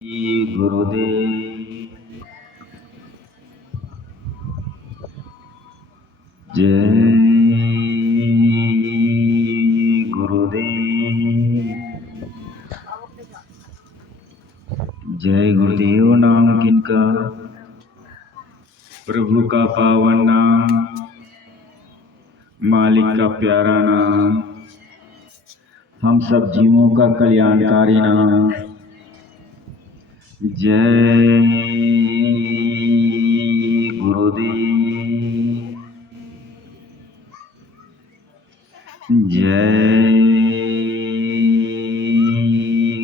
श्री गुरुदेव जय गुरुदेव। जय गुरुदेव नाम किनका, प्रभु का पावन नाम, मालिक का प्यारा नाम, हम सब जीवों का कल्याणकारी नाम। जय गुरुदेव जय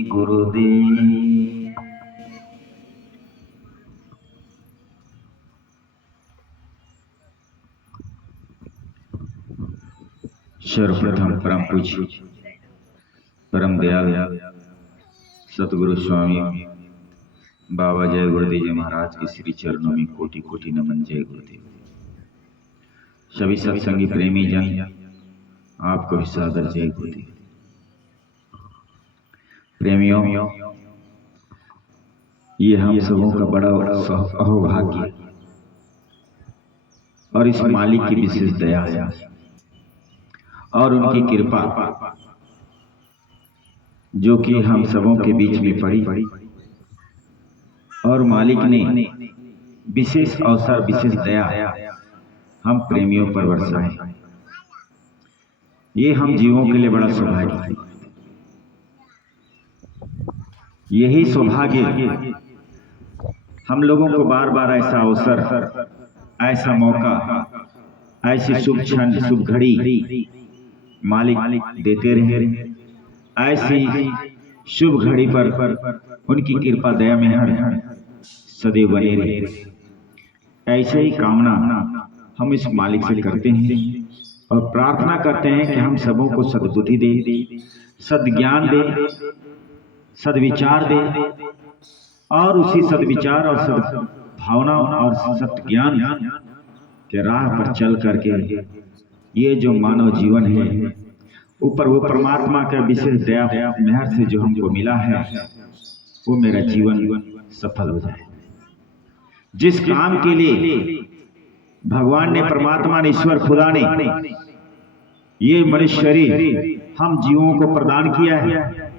गुरुदेव। सर्वप्रथम परम पूज्य परम दयाल सतगुरु स्वामी बाबा जय गुरुदेव जी महाराज के श्री चरणों में कोटि कोटि नमन। जय गुरुदेव। सभी सत्संगी प्रेमी जन आपको भी सादर जय गुरुदेव। प्रेमियों, ये हम सबों का बड़ा अहोभाग्य और इस मालिक की विशेष दया है और उनकी कृपा जो कि हम सबों के बीच में पड़ी और मालिक ने विशेष अवसर विशेष दया हम प्रेमियों पर बरसाए। ये हम जीवों के लिए बड़ा सौभाग्य है। यही सौभाग्य हम लोगों को बार बार ऐसा अवसर, ऐसा मौका, ऐसी शुभ क्षण, शुभ घड़ी मालिक देते रहे। ऐसी शुभ घड़ी पर उनकी कृपा दया में हर सदैव बने रहे। ऐसे ही कामना हम इस मालिक से करते हैं और प्रार्थना करते हैं कि हम सबों को सद्बुद्धि दे, सद्ज्ञान दे, सद्विचार दे और उसी सद्विचार और सद्भावना और सत्ज्ञान के राह पर चल करके ये जो मानव जीवन है ऊपर वो परमात्मा का विशेष दया मेहर से जो हमको मिला है वो मेरा जीवन सफल हो जाए। जिस काम के लिए भगवान ने, परमात्मा ने, ईश्वर खुदा ने ये मनुष्य शरीर हम जीवों को प्रदान किया है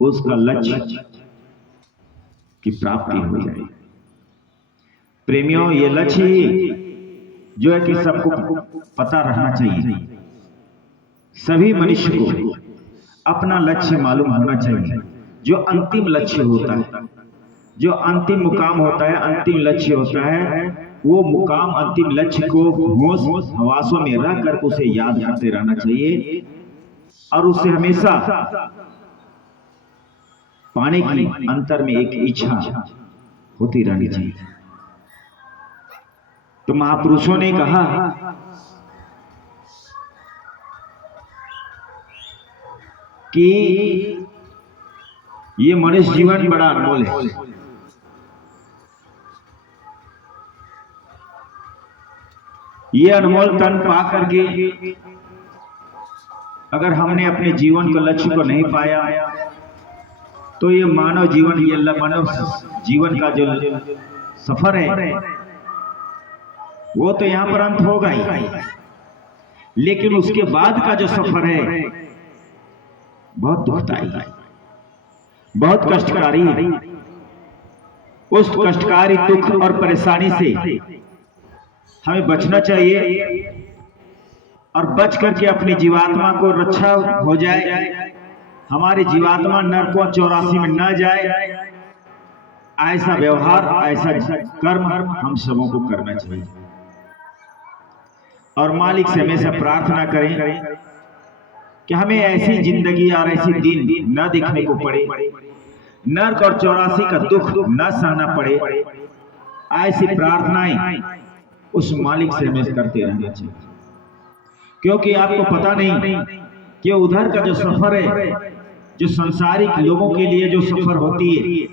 उसका लक्ष्य की प्राप्ति हो जाए। प्रेमियों, ये लक्ष्य ही जो है कि सबको पता रहना चाहिए। सभी मनुष्य को अपना लक्ष्य मालूम होना चाहिए। जो अंतिम लक्ष्य होता है, जो अंतिम मुकाम होता है, अंतिम लक्ष्य होता है, वो मुकाम अंतिम लक्ष्य को होश हवासों में रह कर उसे याद करते रहना चाहिए और उससे हमेशा पाने की अंतर में एक इच्छा होती रहनी चाहिए। तो महापुरुषों ने कहा कि ये मनुष्य जीवन बड़ा अनमोल है। ये अनमोल तन पा करके अगर हमने अपने जीवन के लक्ष्य को नहीं पाया तो ये मानव जीवन, ये मानव जीवन का जो सफर है वो तो यहाँ पर अंत होगा ही, लेकिन उसके बाद का जो सफर है बहुत दुखदायी है, बहुत कष्टकारी है। उस कष्टकारी दुख और परेशानी से हमें बचना चाहिए और बच करके अपनी जीवात्मा को रक्षा हो जाए, हमारी जीवात्मा नरकों 84 में न जाए। ऐसा व्यवहार, ऐसा कर्म हम सबों को करना चाहिए और मालिक से हमेशा प्रार्थना करें कि हमें ऐसी जिंदगी और ऐसी दिन न देखने को पड़े, नरक और 84 का दुख न सहना पड़े। ऐसी प्रार्थनाएं उस मालिक से हमें करते रहना चाहिए, क्योंकि आपको पता नहीं कि उधर का जो सफर है, जो संसारिक लोगों के लिए जो सफर होती है,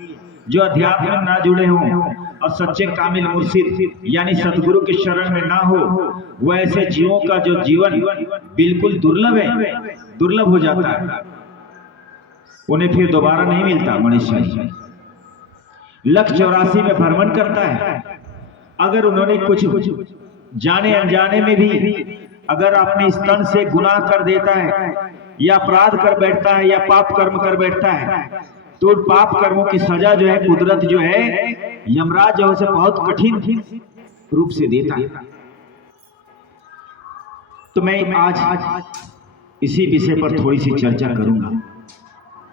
जो अध्यात्म में ना जुड़े हों और सच्चे कामिल मुर्शिद यानी सतगुरु के शरण में ना हो, वो ऐसे जीवों का जो जीवन बिल्कुल दुर्लभ है, दुर्लभ हो जाता है। उन्हें फिर दोबारा नहीं मिलता मनुष्य। 184 में भ्रमण करता है। अगर उन्होंने कुछ जाने अनजाने में भी अगर अपने स्तन से गुनाह कर देता है या अपराध कर बैठता है या पाप कर्म कर बैठता है, तो पाप कर्मों की सजा जो है कुदरत जो है यमराज जो है बहुत कठिन रूप से देता है। तो मैं आज इसी विषय पर थोड़ी सी चर्चा करूंगा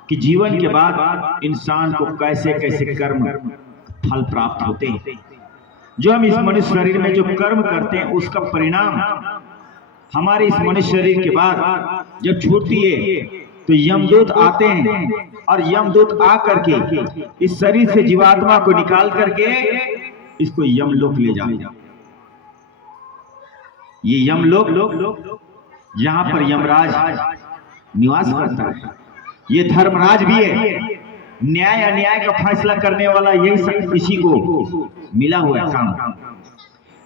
कि जीवन के बाद इंसान को कैसे कैसे कर्म फल प्राप्त होते हैं। जो हम इस मनुष्य शरीर में जो कर्म करते हैं उसका परिणाम हमारे इस मनुष्य शरीर के बाद जब छूटती है तो यमदूत आते हैं और यमदूत आ करके इस शरीर से जीवात्मा को निकाल करके इसको यमलोक ले जाते। ये यमलोक जहां पर यमराज निवास करता है, ये धर्मराज भी है। न्याय अन्याय का फैसला करने वाला यही किसी को मिला हुआ है काम।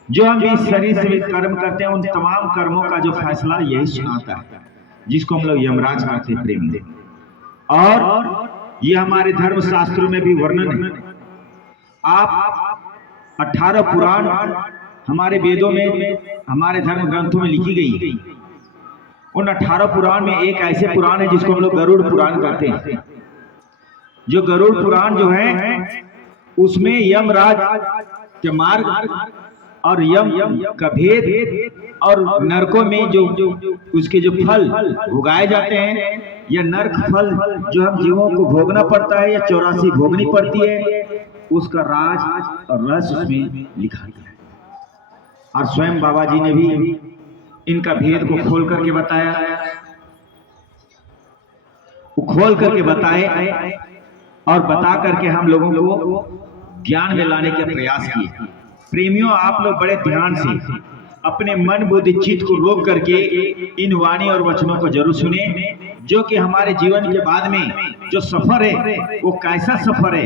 जो हम इस शरीर से कर्म करते हैं उन तमाम कर्मों का जो फैसला यही सुनाता है, जिसको हम लोग यमराज कहते हैं, प्रेम दे। और ये हमारे धर्म शास्त्रों में भी वर्णन है। आप 18 पुराण हमारे वेदों में हमारे धर्म ग्रंथों में लिखी गई। उन 18 पुराण में एक ऐसे पुराण है जिसको हम लोग गरुड़ पुराण कहते हैं। जो गरुड़ पुराण जो है उसमें यमराज के मार्ग और यम का भेद और नरकों में जो उसके जो फल उगाए जाते हैं, या नरक फल जो हम जीवों को भोगना पड़ता है या 84 भोगनी पड़ती है, उसका राज और रस उसमें लिखा गया है। और स्वयं बाबा जी ने भी इनका भेद को खोल करके बताया, खोल करके बताए और बता करके हम लोगों को ज्ञान में लाने के प्रयास किए। प्रेमियों, आप लोग बड़े ध्यान से अपने मन बुद्धि चित्त को रोक करके इन वाणी और वचनों को जरूर सुने, जो कि हमारे जीवन के बाद में जो सफर है वो कैसा सफर है,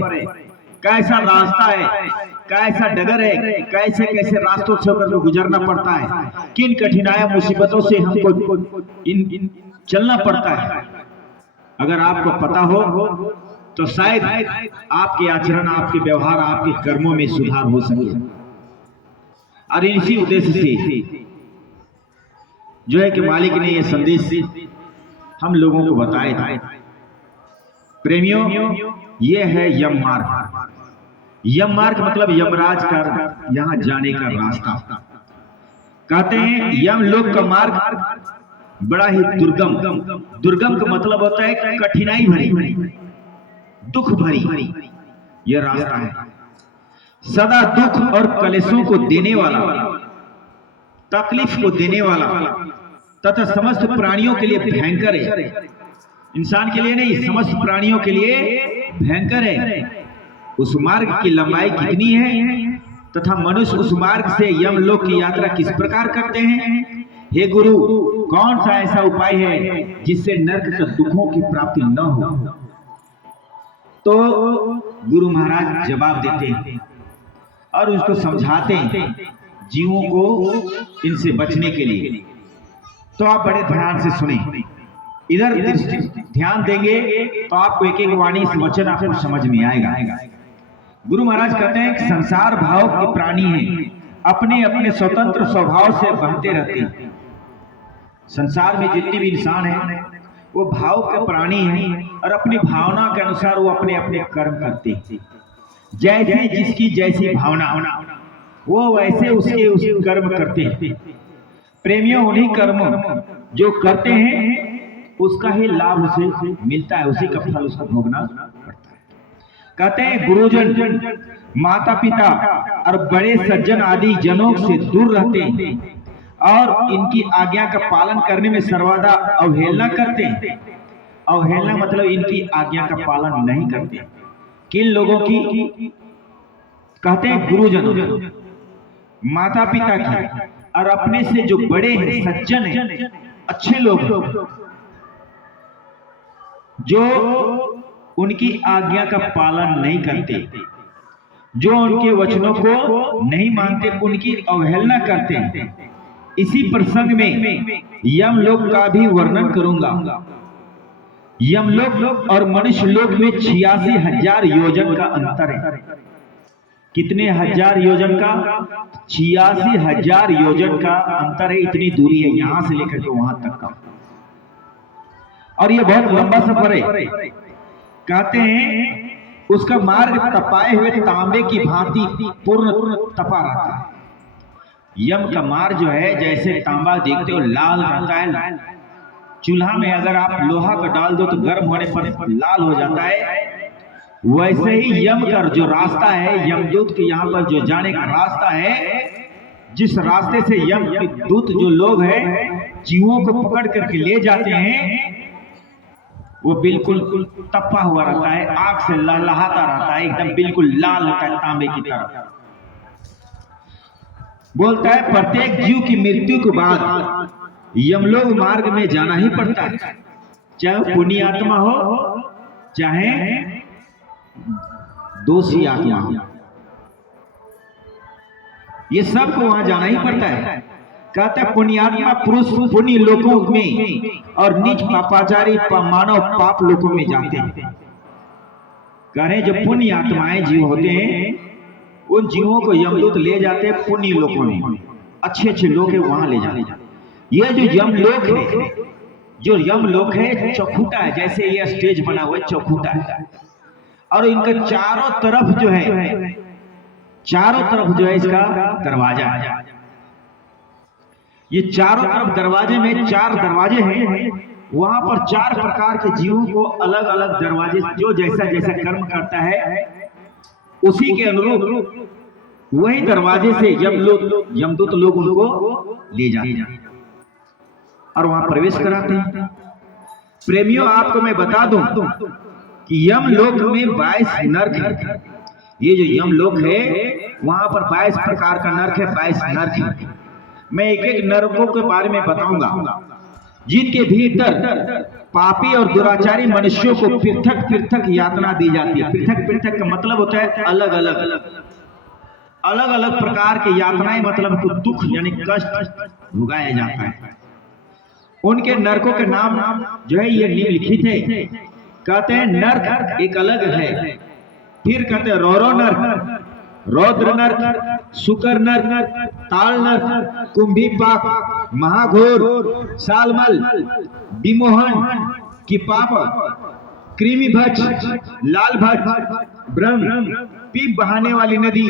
कैसा रास्ता है, कैसा डगर है, कैसे कैसे रास्तों से होकर गुजरना पड़ता है, किन कठिनाइयों मुसीबतों से हमको इन चलना पड़ता है। अगर आपको पता हो तो शायद आपके आचरण, आपके व्यवहार, आपके कर्मों में सुधार हो सके। और इसी उद्देश्य से जो है कि मालिक ने यह संदेश हम लोगों को बताया था। प्रेमियों, यह है यम मार्ग। यम मार्ग मतलब यमराज का यहाँ जाने का रास्ता। कहते हैं यम लोक का मार्ग बड़ा ही दुर्गम। दुर्गम का मतलब होता है कठिनाई भरी, दुख भरी यह रास्ता है। सदा दुख और कलेशों को देने वाला, तकलीफ को देने वाला तथा समस्त प्राणियों के लिए भयंकर है। इंसान के लिए नहीं, समस्त प्राणियों के लिए भयंकर है। उस मार्ग की लंबाई कितनी है तथा मनुष्य उस मार्ग से यमलोक की यात्रा किस प्रकार करते हैं। हे गुरु, कौन सा ऐसा उपाय है जिससे नरक के दुखों की प्राप्ति न हो। तो गुरु महाराज जवाब देते हैं और उसको समझाते हैं जीवों को इनसे बचने के लिए। तो आप बड़े ध्यान से सुने, इधर ध्यान देंगे तो आपको एक एक वाणी इस वचन आपको समझ में आएगा। गुरु महाराज कहते हैं कि संसार भाव के प्राणी हैं, अपने अपने स्वतंत्र स्वभाव से बहते रहते हैं। संसार में जितने भी इंसान हैं वो भाव के प्राणी हैं और अपनी भावना के अनुसार वो अपने अपने कर्म करते हैं। जैसे जिसकी जैसी भावना वो वैसे उसके उस कर्म करते हैं। प्रेमियों, उन्हीं कर्म जो करते हैं उसका ही लाभ उसे मिलता है, उसी का फल उसको भोगना पड़ता है। कहते हैं गुरुजन, माता पिता और बड़े सज्जन आदि जनों से दूर रहते हैं और इनकी आज्ञा का पालन करने में सर्वदा अवहेलना करते हैं। अवहेलना मतलब इनकी आज्ञा का पालन नहीं करते। किन लोगों की? कहते हैं गुरुजन, माता पिता की और अपने से जो बड़े हैं, सज्जन हैं, अच्छे लोग जो उनकी आज्ञा का पालन नहीं करते, जो उनके वचनों को नहीं मानते, उनकी अवहेलना करते हैं। इसी प्रसंग में यमलोक का भी वर्णन करूंगा। यमलोक और मनुष्य लोक में 86,000 योजन का अंतर है। कितने हजार योजन का? 86,000 योजन का अंतर है, इतनी दूरी है यहां से लेकर के वहां तक का। और ये बहुत लंबा सफर है। कहते हैं उसका मार्ग तपाए हुए तांबे की भांति पूर्ण तपा रहता है। यम का मार्ग जो है जैसे तांबा देखते हो लाल रहता है, चूल्हा में अगर आप लोहा को डाल दो तो गर्म होने पर लाल हो जाता है, वैसे ही यम का जो रास्ता है, यमदूत के यहाँ पर जो जाने का रास्ता है, जिस रास्ते से यम के दूत जो लोग हैं जीवों को पकड़ करके ले जाते हैं, वो बिल्कुल तपा हुआ रहता है, आग से लहलहाता रहता है, एकदम बिल्कुल लाल होता है तांबे की तरह। बोलता है प्रत्येक जीव की मृत्यु के बाद यमलोक मार्ग में जाना ही पड़ता है, चाहे वो पुण्य आत्मा हो चाहे दोषी आत्मा हो, ये सबको वहां जाना ही पड़ता है। कहता है पुण्यात्मा पुरुष पुण्य लोकों में और नीच पापाचारी मानव पाप लोकों में जाते हैं। कह रहे जो पुण्य आत्माएं जीव होते हैं उन जीवों को यमदूत ले जाते हैं पुण्य लोकों में, अच्छे अच्छे लोग है वहां ले जाते हैं। ये जो यमलोक है, जो यमलोक है चौखूटा है, जैसे ये स्टेज बना हुआ है चौखूटा है, और इनके चारों तरफ जो है, चारों तरफ जो है इसका दरवाजा है। ये चारों तरफ दरवाजे में 4 दरवाजे हैं, वहां पर 4 प्रकार के जीवों को अलग अलग दरवाजे, जो जैसा जैसा कर्म करता है उसी के अनुरूप वही दरवाजे से यमदूत लोग उनको ले जाते हैं और वहां प्रवेश कराते हैं। प्रेमियों आपको मैं बता दूं कि यमलोक में 22 नर्क है। ये जो यमलोक है वहां पर 22 प्रकार का नर्क है, 22 नर्क है। मैं एक एक नरकों के बारे में बताऊंगा, जिनके भीतर पापी और दुराचारी मनुष्यों को पृथक पृथक यातना दी जाती है। पृथक पृथक का मतलब होता है अलग अलग अलग अलग प्रकार की यातनाएं, मतलब को दुख यानी कष्ट भुगाया जाता है। उनके नरकों के नाम जो है ये निम्नलिखित है। कहते हैं नर्क एक अलग है, फिर कहते हैं रौरो नर्क, रौद्र नर्क, शुकर नर्क, ताल नर्क, कुंभीपाक, महाघोर, सालमल, विमोहन, किपाप, कृमिभक्ष, लाल भक्ष, ब्रह्म, पीप बहाने वाली नदी,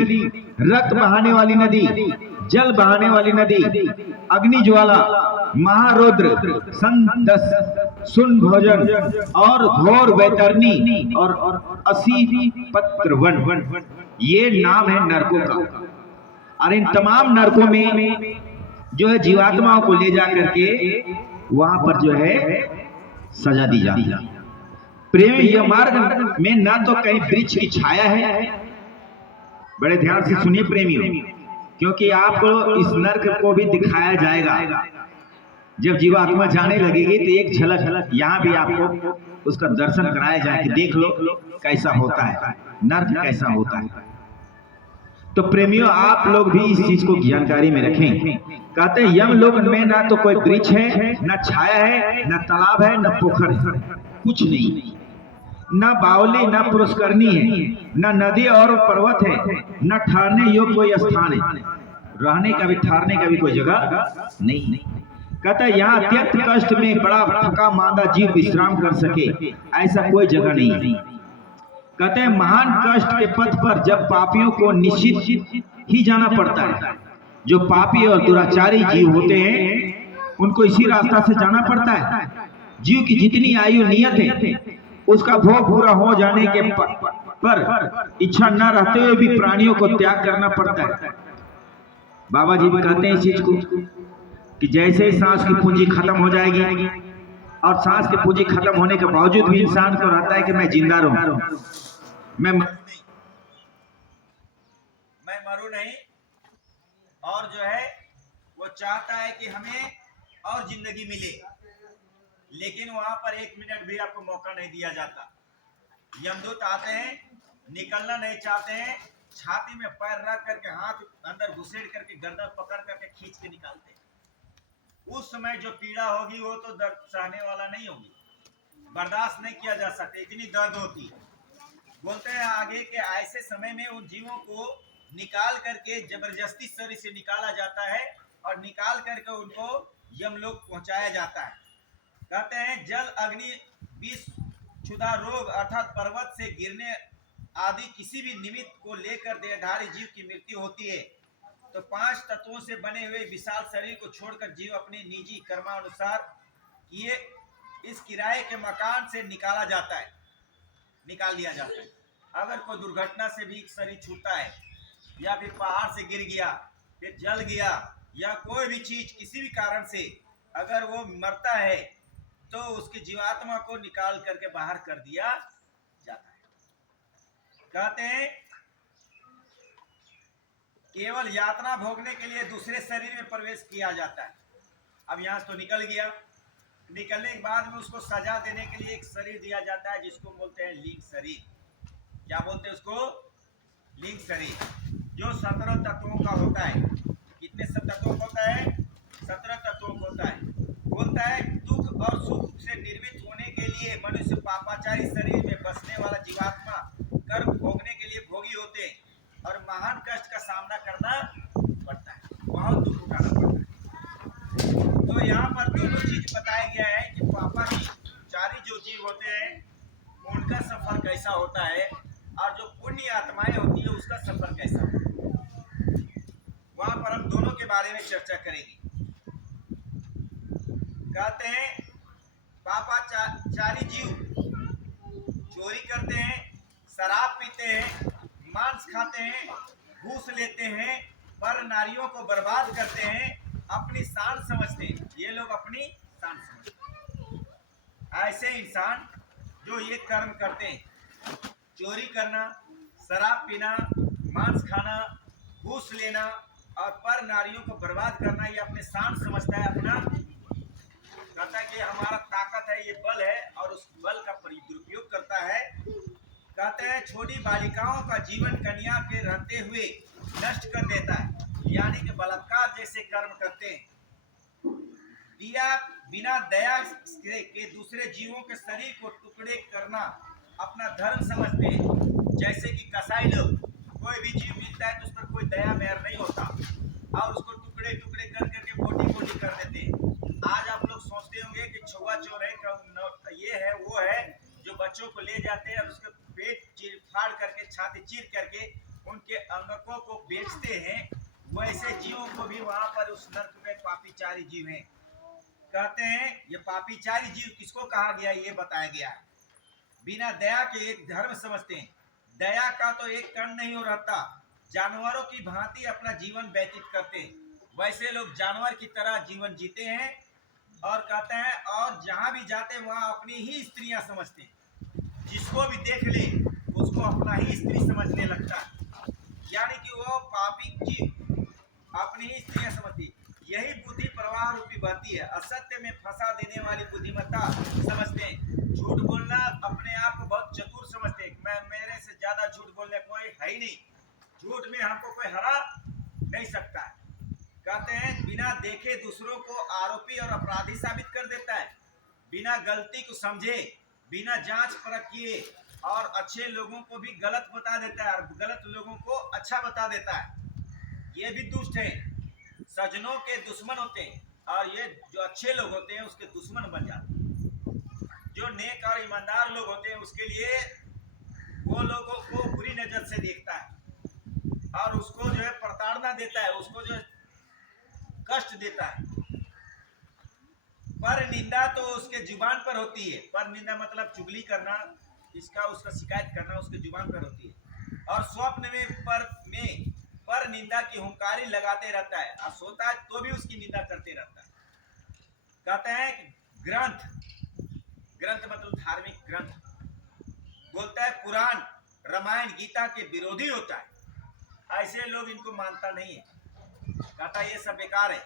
रक्त बहाने वाली नदी, जल बहाने वाली नदी, अग्नि ज्वाला, महारौद्र, संदस, सुन भोजन और घोर वैतरणी और 80 पत्र वन, ये नाम है नरकों का। और इन तमाम नरकों में जो है जीवात्माओं को ले जा करके वहां पर जो है सजा दी जाती है। प्रेम यह मार्ग में ना तो कहीं वृक्ष की छाया है, बड़े ध्यान से सुनिए प्रेमियों, क्योंकि आपको इस नर्क को भी दिखाया जाएगा। जब जीवात्मा जाने लगेगी तो एक झलक यहाँ भी आपको उसका दर्शन कराया जाए कि देख लो कैसा होता है, नर्क कैसा होता है। तो प्रेमियों आप लोग भी इस चीज को जानकारी में रखें। कहते हैं यमलोक में ना तो कोई वृक्ष है, ना छाया है, ना तालाब है, ना पोखर है, कुछ नहीं, ना बावली, ना पुरस्करणी है, ना नदी और पर्वत है, ना ठहरने योग्य कोई स्थान है, रहने का भी ठहरने का भी कोई जगह नहीं। कहता है यहाँ अत्यंत कष्ट में बड़ा थका मांदा जीव विश्राम कर सके ऐसा कोई जगह नहीं। कहते हैं महान कष्ट के पथ पर जब पापियों को निश्चित ही जाना पड़ता है, जो पापी और दुराचारी जीव होते हैं उनको इसी रास्ता से जाना पड़ता है। जीव की जितनी आयु नियत है उसका भोग पूरा हो जाने के पर इच्छा न रहते हुए भी प्राणियों को त्याग करना पड़ता है। बाबा जी भी कहते हैं इस चीज को कि जैसे ही सांस की पूंजी खत्म हो जाएगी, और सांस की पूंजी खत्म होने के बावजूद भी इंसान को रहता है कि मैं जिंदा रहूं, मैं मरूं नहीं, और जो है वो चाहता है कि हमें और जिंदगी मिले, लेकिन वहां पर 1 मिनट भी आपको मौका नहीं दिया जाता। यमदूत आते हैं, निकलना नहीं चाहते हैं, छाती में पैर रख करके हाथ अंदर घुसेड़ करके गर्दन पकड़ करके खींच के निकालते हैं। उस समय जो पीड़ा होगी वो तो दर्द सहने वाला नहीं होगी, बर्दाश्त नहीं किया जा सकता, इतनी दर्द होती है। बोलते हैं आगे के ऐसे समय में उन जीवों को निकाल करके जबरदस्ती शरीर से निकाला जाता है और निकाल करके उनको यमलोक पहुंचाया जाता है। कहते हैं जल, अग्नि, विष, क्षुधा, रोग अर्थात पर्वत से गिरने आदि किसी भी निमित्त को लेकर देहधारी जीव की मृत्यु होती है तो 5 तत्वों से बने हुए विशाल शरीर को छोड़कर जीव अपने निजी कर्मानुसार किए इस किराए के मकान से निकाल लिया जाता है। अगर कोई दुर्घटना से भी शरीर छूटता है या फिर पहाड़ से गिर गया, फिर जल गया या कोई भी चीज किसी भी कारण से अगर वो मरता है तो उसकी जीवात्मा को निकाल करके बाहर कर दिया जाता है। कहते हैं केवल यातना भोगने के लिए दूसरे शरीर में प्रवेश किया जाता है। अब यहाँ से तो निकल गया, निकलने के बाद में उसको सजा देने के लिए एक शरीर दिया जाता है जिसको बोलते हैं लिंग शरीर। क्या बोलते हैं उसको? लिंग शरीर, जो 17 तत्वों का होता है। कितने सब तत्वों का होता है? 17 तत्वों का होता है। बोलता है दुख और सुख से निर्मित होने के लिए मनुष्य पापाचारी शरीर में बसने वाला जीवात्मा कर्म भोगने के लिए भोगी होते हैं और महान कष्ट का सामना करना पड़ता है, बहुत दुख उठाना पड़ता है। तो यहाँ पर दोनों चीज बताया गया है कि पापाचारी जो जीव होते हैं उनका सफर कैसा होता है और जो पुण्य आत्माएं होती है उसका सफर कैसा होता है। वहां पर हम दोनों के बारे में चर्चा करेंगे। कहते हैं पापाचारी जीव चोरी करते हैं, शराब पीते हैं, मांस खाते हैं, घूस लेते हैं, पर नारियों को बर्बाद करते हैं, अपनी शान समझते हैं। ये लोग अपनी शान समझते हैं। ऐसे इंसान जो ये कर्म करते हैं, चोरी करना, शराब पीना, मांस खाना, घूस लेना और पर नारियों को बर्बाद करना, ये अपने शान समझता है, अपना कहता है कि हमारा ताकत है, ये बल है और उस बल का दुरुपयोग करता है। कहते हैं छोटी बालिकाओं का जीवन कन्या के रहते हुए नष्ट कर देता है, यानी कि बलात्कार जैसे कर्म करते हैं। दिया बिना दया के दूसरे जीवों के शरीर को टुकड़े करना अपना धर्म समझते हैं। जैसे कि कसाई लोग कोई भी जीव मिलता है तो उस पर कोई दया मेहर नहीं होता और उसको टुकड़े टुकड़े कर करके बोटी बोटी कर देते हैं। आज आप लोग सोचते होंगे कि छुआ चोर है, ये है वो है, जो बच्चों को ले जाते हैं और उसके पेट चीर फाड़ करके, छाती चीर करके उनके अंगों को बेचते हैं। वैसे जीवों को भी वहां पर उस नर्क में पापीचारी जीव हैं। कहते हैं ये पापीचारी जीव किसको कहा गया ये बताया गया है। बिना दया के एक धर्म समझते हैं। दया का तो एक कण नहीं हो रहता, जानवरों की भांति अपना जीवन व्यतीत करते हैं। वैसे लोग जानवर की तरह जीवन जीते हैं और कहते हैं और जहां भी जाते हैं वहां अपनी ही स्त्रियां समझते हैं। जिसको भी देख ले उसको अपना ही स्त्री समझने लगता है, यानी कि वो पापी जीव अपनी ही स्त्रियां समझती। यही बुद्धि प्रवाह रूपी बहती है, असत्य में फंसा देने वाली बुद्धिमत्ता समझते हैं। झूठ बोलना अपने आप को बहुत चतुर समझते हैं। मैं मेरे से ज्यादा झूठ बोलने कोई है ही नहीं, झूठ में हमको कोई हरा नहीं सकता है। कहते हैं बिना देखे दूसरों को आरोपी और अपराधी साबित कर देता है, बिना गलती को समझे, बिना जांच परख किए और अच्छे लोगों को भी गलत बता देता है और गलत लोगों को अच्छा बता देता है। ये भी दुष्ट है, सज्जनों के दुश्मन होते हैं और ये जो अच्छे लोग होते हैं उसके दुश्मन बन जाते हैं। जो नेक और ईमानदार लोग होते हैं उसके लिए वो लोगों को बुरी नजर से देखता है और उसको जो है प्रताड़ना देता है, उसको जो कष्ट देता है। पर निंदा तो उसके जुबान पर होती है। पर निंदा मतलब चुगली करना, इसका उसका शिकायत करना उसके जुबान पर होती है। और स्वप्न में पर निंदा की हुंकारी लगाते रहता है और सोता है तो भी उसकी निंदा करते रहता है। कहते हैं कि ग्रंथ मतलब धार्मिक ग्रंथ, बोलता है पुराण, रामायण, गीता के विरोधी होता है। ऐसे लोग इनको मानता नहीं है, कहता ये सब बेकार है,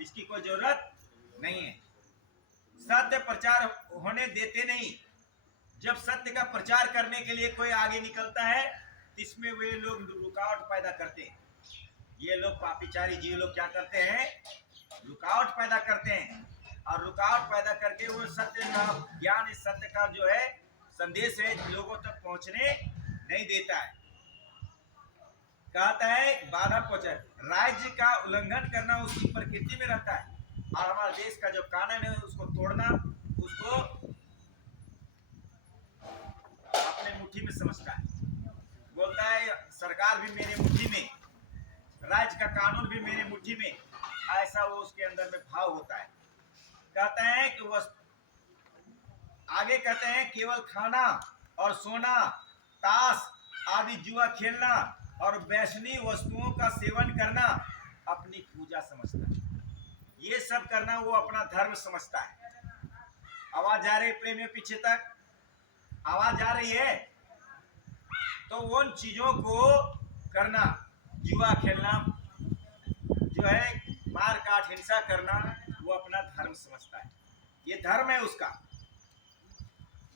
इसकी कोई जरूरत नहीं है। सत्य प्रचार होने देते नहीं। जब सत्य का प्रचार करने के लिए कोई आगे निकलता है इसमें वे लोग रुकावट पैदा करते हैं। ये लोग पापीचारी जीव लोग क्या करते हैं, रुकावट पैदा करते हैं और रुकावट पैदा करके वो सत्य का ज्ञान, इस सत्य का जो है संदेश है लोगों तक पहुंचने नहीं देता है। कहता है बाधा पहुंचा, राज्य का उल्लंघन करना उसकी प्रकृति में रहता है, और हमारे देश का जो कानून है उसको तोड़ना उसको अपने मुट्ठी में समझता है। बोलता है सरकार भी मेरे मुट्ठी में, राज्य का कानून भी मेरे मुट्ठी में, ऐसा वो उसके अंदर में भाव होता है। कहते हैं कि वह आगे कहते हैं केवल खाना और सोना, ताश आदि जुआ खेलना और वैष्णवी वस्तुओं का सेवन करना अपनी पूजा समझता है। ये सब करना वो अपना धर्म समझता है। आवाज जा रही है प्रेमियों पीछे तक? आवाज जा रही है? तो उन चीजों को करना, जुआ खेलना, जो है मार काट हिंसा करना, वो अपना धर्म समझता है। ये धर्म है उसका।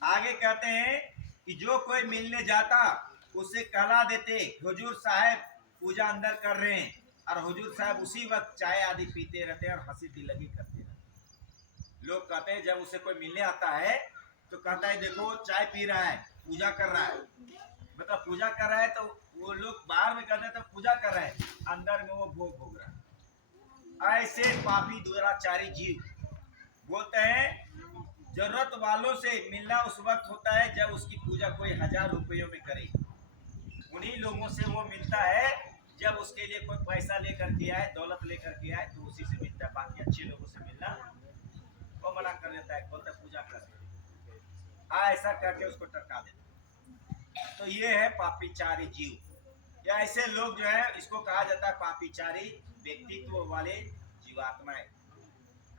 आगे कहते हैं कि जो कोई मिलने जाता उसे कहला देते हुजूर साहब पूजा अंदर कर रहे हैं, और हुजूर साहब उसी वक्त चाय आदि पीते रहते हैं और हंसी दिलगी करते रहते। लोग कहते हैं जब उसे कोई मिलने आता है तो कहता है देखो चाय पी रहा है, पूजा कर रहा है, मतलब पूजा कर रहा है। तो वो लोग बाहर में कहते हैं तो पूजा कर रहा है, अंदर में वो भोग भोग रहा है। ऐसे पापी दुराचारी जीव बोलते हैं जरूरत वालों से मिलना उस वक्त होता है जब उसकी पूजा कोई 1000 रुपयों में करे। उन्हीं लोगों से वो मिलता है जब उसके लिए कोई पैसा लेकर के आए, दौलत लेकर के आए, तो उसी से मिलता है। बाकी अच्छे लोगों से मिलना वो मना कर देता है, बोलता है पूजा कर, ऐसा करके उसको टरका देता। तो ये है पापीचारी जीव, या ऐसे लोग जो है इसको कहा जाता है पापीचारी व्यक्तित्व वाले जीवात्माएं,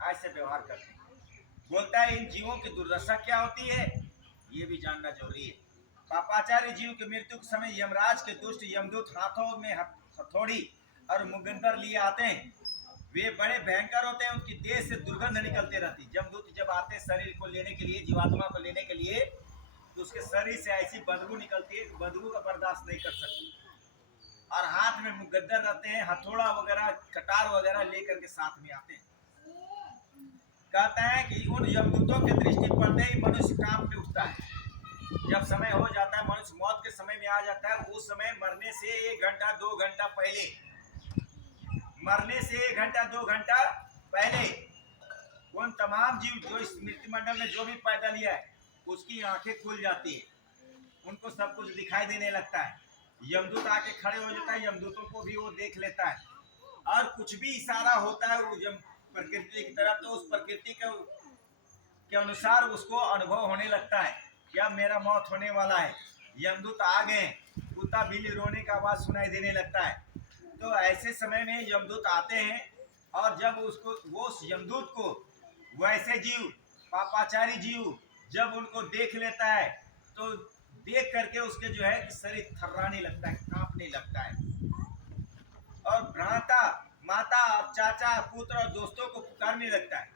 ऐसे व्यवहार करते हैं। बोलता है इन जीवों की दुर्दशा क्या होती है ये भी जानना जरूरी है। पापाचारी जीव की मृत्यु के समय यमराज के दुष्ट यमदूत हाथों में हथौड़ी और मुगंदर लिए आते हैं। वे बड़े भयंकर होते हैं, उनकी देह से दुर्गंध निकलते रहती। यमदूत जब आते हैं शरीर को लेने के लिए, जीवात्मा को लेने के लिए, तो उसके शरीर से ऐसी बदबू निकलती है, बदबू का बर्दाश्त नहीं कर सकती। और हाथ में मुगद्दर रहते हैं, हथौड़ा वगैरह कटार वगैरह लेकर के साथ में आते हैं। कहता है कि उन यमदूतों की दृष्टि पड़ते ही मनुष्य कांप उठता है। जब समय हो जाता है, मनुष्य मौत के समय में आ जाता है, उस समय मरने से 1 घंटा 2 घंटा पहले, मरने से 1 घंटा 2 घंटा पहले उन तमाम जीव जो इस मृत्यु मंडल में जो भी पैदा लिया है उसकी आंखें खुल जाती है, उनको सब कुछ दिखाई देने लगता है। यमदूत आके खड़े हो जाता है, यमदूतों को भी वो देख लेता है, और कुछ भी इशारा होता है वो प्रकृति की तरफ, तो उस प्रकृति के अनुसार उसको अनुभव होने लगता है क्या मेरा मौत होने वाला है। यमदूत आ गए, कुत्ता बिल्ली रोने का आवाज सुनाई देने लगता है। तो ऐसे समय में यमदूत आते हैं, और जब उसको वो यमदूत को वैसे जीव पापाचारी जीव जब उनको देख लेता है तो देख करके उसके जो है शरीर थर्राने लगता है, कांपने लगता है, और भ्राता माता चाचा पुत्र और दोस्तों को पुकारने लगता है।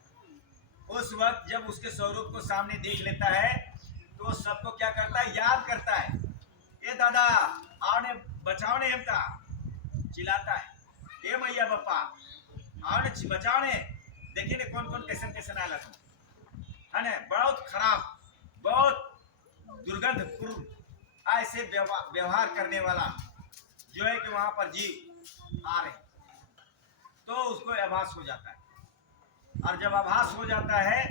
उस वक्त जब उसके स्वरूप को सामने देख लेता है तो सबको क्या करता है, याद करता है, ए दादा आओ ने बचाओ ने, हमका चिल्लाता है, ए मैया बापा आओ ने बचाओ ने, देखिए ने कौन कौन कैसे कैसे आया है ना, बहुत खराब, बहुत दुर्गंधपूर्ण ऐसे व्यवहार करने वाला जो है कि वहां पर जीव आ रहे, तो उसको आभास हो जाता है। और जब आभास हो जाता है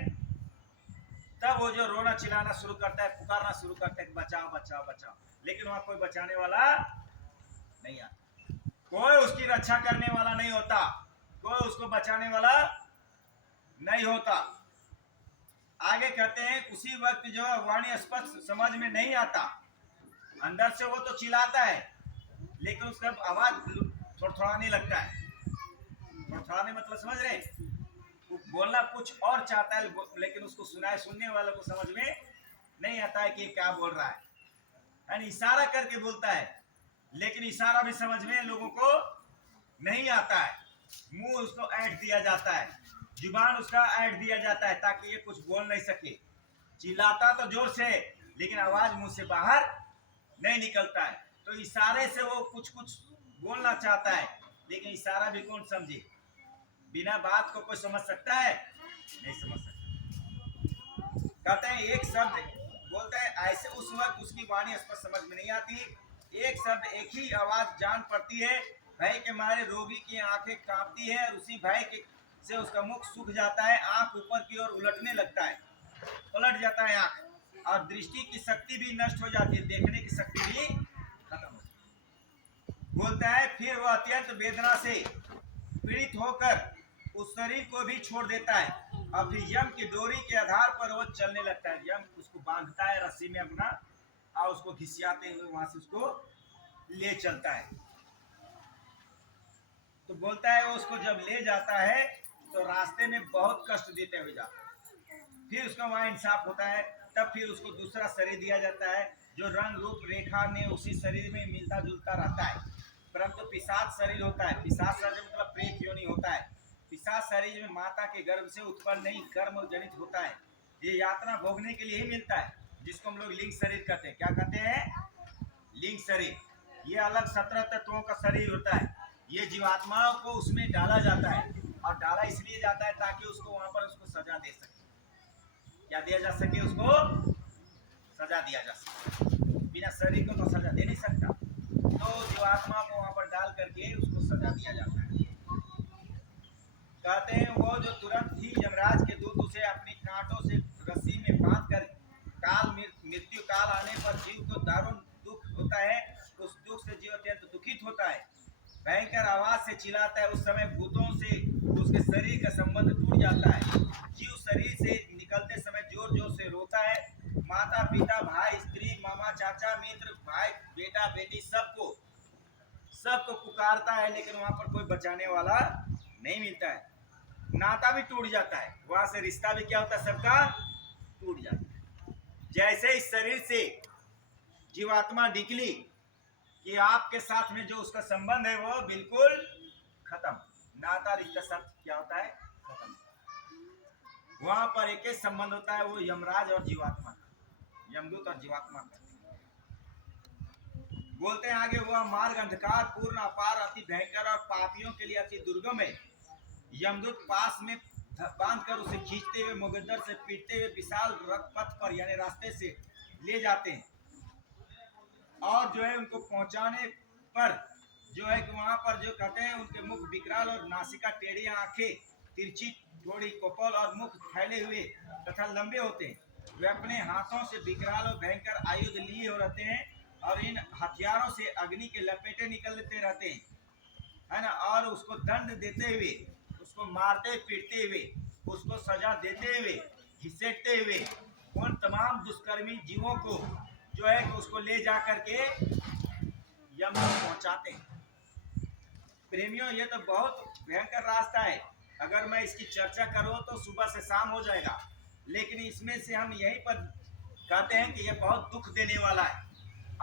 तब वो जो रोना चिल्लाना शुरू करता है, पुकारना शुरू करता है कि बचाओ बचाओ बचाओ, लेकिन वहां कोई बचाने वाला नहीं आता, कोई उसकी रक्षा करने वाला नहीं होता, कोई उसको बचाने वाला नहीं होता। आगे कहते हैं उसी वक्त जो वाणी स्पष्ट समझ में नहीं आता, अंदर से वो तो चिल्लाता है लेकिन उसका आवाज थोड़थोड़ाने लगता है। थोड़थोड़ाने मतलब समझ रहे, वो बोलना कुछ और चाहता है लेकिन उसको सुनने वाले को समझ में नहीं आता है कि क्या बोल रहा है, यानी इशारा करके बोलता है, लेकिन इशारा भी समझ में लोगों को नहीं आता है। मुंह उसको ऐंठ दिया जाता है, जुबान उसका ऐंठ दिया जाता है ताकि ये कुछ बोल नहीं सके। चिल्लाता तो जोर से लेकिन आवाज मुंह से बाहर नहीं निकलता है। तो इशारे से वो कुछ कुछ बोलना चाहता है, लेकिन इशारा भी कौन समझे, बिना बात को कोई समझ सकता है, नहीं समझ सकता। कहते हैं एक शब्द बोलता है ऐसे, उस वक्त उसकी वाणी स्पष्ट समझ में नहीं आती, एक शब्द एक ही आवाज जान पड़ती है, भय के मारे रोगी की आंखें कांपती है और उसी भय के से उसका मुख सूख जाता है, आंख ऊपर की ओर उलटने लगता है, पलट जाता है आंख, और दृष्टि की शक्ति भी नष्ट हो जाती है, देखने की शक्ति भी खत्म हो जाती है। बोलता है फिर वह अत्यंत वेदना से पीड़ित होकर उस शरीर को भी छोड़ देता है और फिर यम की डोरी के आधार पर वो चलने लगता है। यम उसको बांधता है रस्सी में अपना और उसको घिसियाते हुए वहां से उसको ले चलता है। तो बोलता है वो उसको जब ले जाता है तो रास्ते में बहुत कष्ट देते हुए जाता है। फिर उसका वहां इंसाफ होता है, तब फिर उसको दूसरा शरीर दिया जाता है जो रंग रूप रेखा में उसी शरीर में मिलता जुलता रहता है, परंतु पिशाच शरीर होता है। पिशाच शरीर मतलब प्रेत योनि होता है। पिशाच शरीर में माता के गर्भ से उत्पन्न नहीं कर्म जनित होता है। ये यातना भोगने के लिए ही मिलता है, जिसको हम लोग लिंग शरीर कहते हैं। क्या कहते हैं? लिंग शरीर। ये अलग 17 तत्वों का शरीर होता है। ये जीवात्माओं को उसमें डाला जाता है, और डाला इसलिए जाता है ताकि उसको वहां पर उसको सजा दे सके। क्या दिया जा सके? उसको सजा दिया जा सके। बिना शरीर को तो सजा दे नहीं सकता, तो जीवात्मा को वहां पर डाल करके उसको सजा दिया जाता है। कहते हैं वो जो तुरंत ही यमराज के दूत उसे अपनी कांटों से रस्सी में बांध कर मृत्यु काल आने पर जीव को दारुण दुख होता है। उस दुख से जीव अत्यंत दुखित होता है, भयंकर आवाज से चिल्लाता है। उस समय भूतों से उसके शरीर का संबंध टूट जाता है। जीव शरीर से निकलते समय जोर जोर से रोता है। माता पिता भाई स्त्री मामा चाचा मित्र भाई बेटा बेटी सबको पुकारता है, लेकिन वहां पर कोई बचाने वाला नहीं मिलता है। नाता भी टूट जाता है, वहां से रिश्ता भी क्या होता है? सबका टूट जाता है। जैसे इस शरीर से जीवात्मा निकली कि आपके साथ में जो उसका संबंध है वो बिल्कुल खत्म, नाता रिश्ता सब क्या होता है? खत्म। वहां पर एक ही संबंध होता है, वो यमराज और जीवात्मा का, यमदूत और जीवात्मा का। बोलते हैं आगे, वह मार्ग अंधकार पूर्ण अपार अति भयंकर और पापियों के लिए अति दुर्गम है। यमदूत पास में बांध कर उसे खींचते हुए मुकद्दर से पीटते हुए विशाल पथ पर यानी रास्ते से ले जाते हैं, और जो है उनको पहुंचाने पर जो है कि वहां पर जो कहते हैं उनके मुख विकराल और नासिका टेढ़ी, आंखें तिरछी, थोड़ी कपोल और मुख फैले हुए तथा लंबे होते हैं। वे अपने हाथों से विकराल और भयंकर आयुध लिए हो रहते हैं, और इन हथियारों से अग्नि के लपेटे निकलते रहते हैं, है ना। और उसको दंड देते हुए, उसको मारते पीटते हुए, उसको सजा देते हुए, घिसेटते हुए उन तमाम दुष्कर्मी जीवों को जो है कि उसको ले जा करके यम तक पहुंचाते हैं। प्रेमियों, ये तो बहुत भयंकर रास्ता है। अगर मैं इसकी चर्चा करूं तो सुबह से शाम हो जाएगा, लेकिन इसमें से हम यहीं पर कहते हैं कि ये बहुत दुख देने वाला है।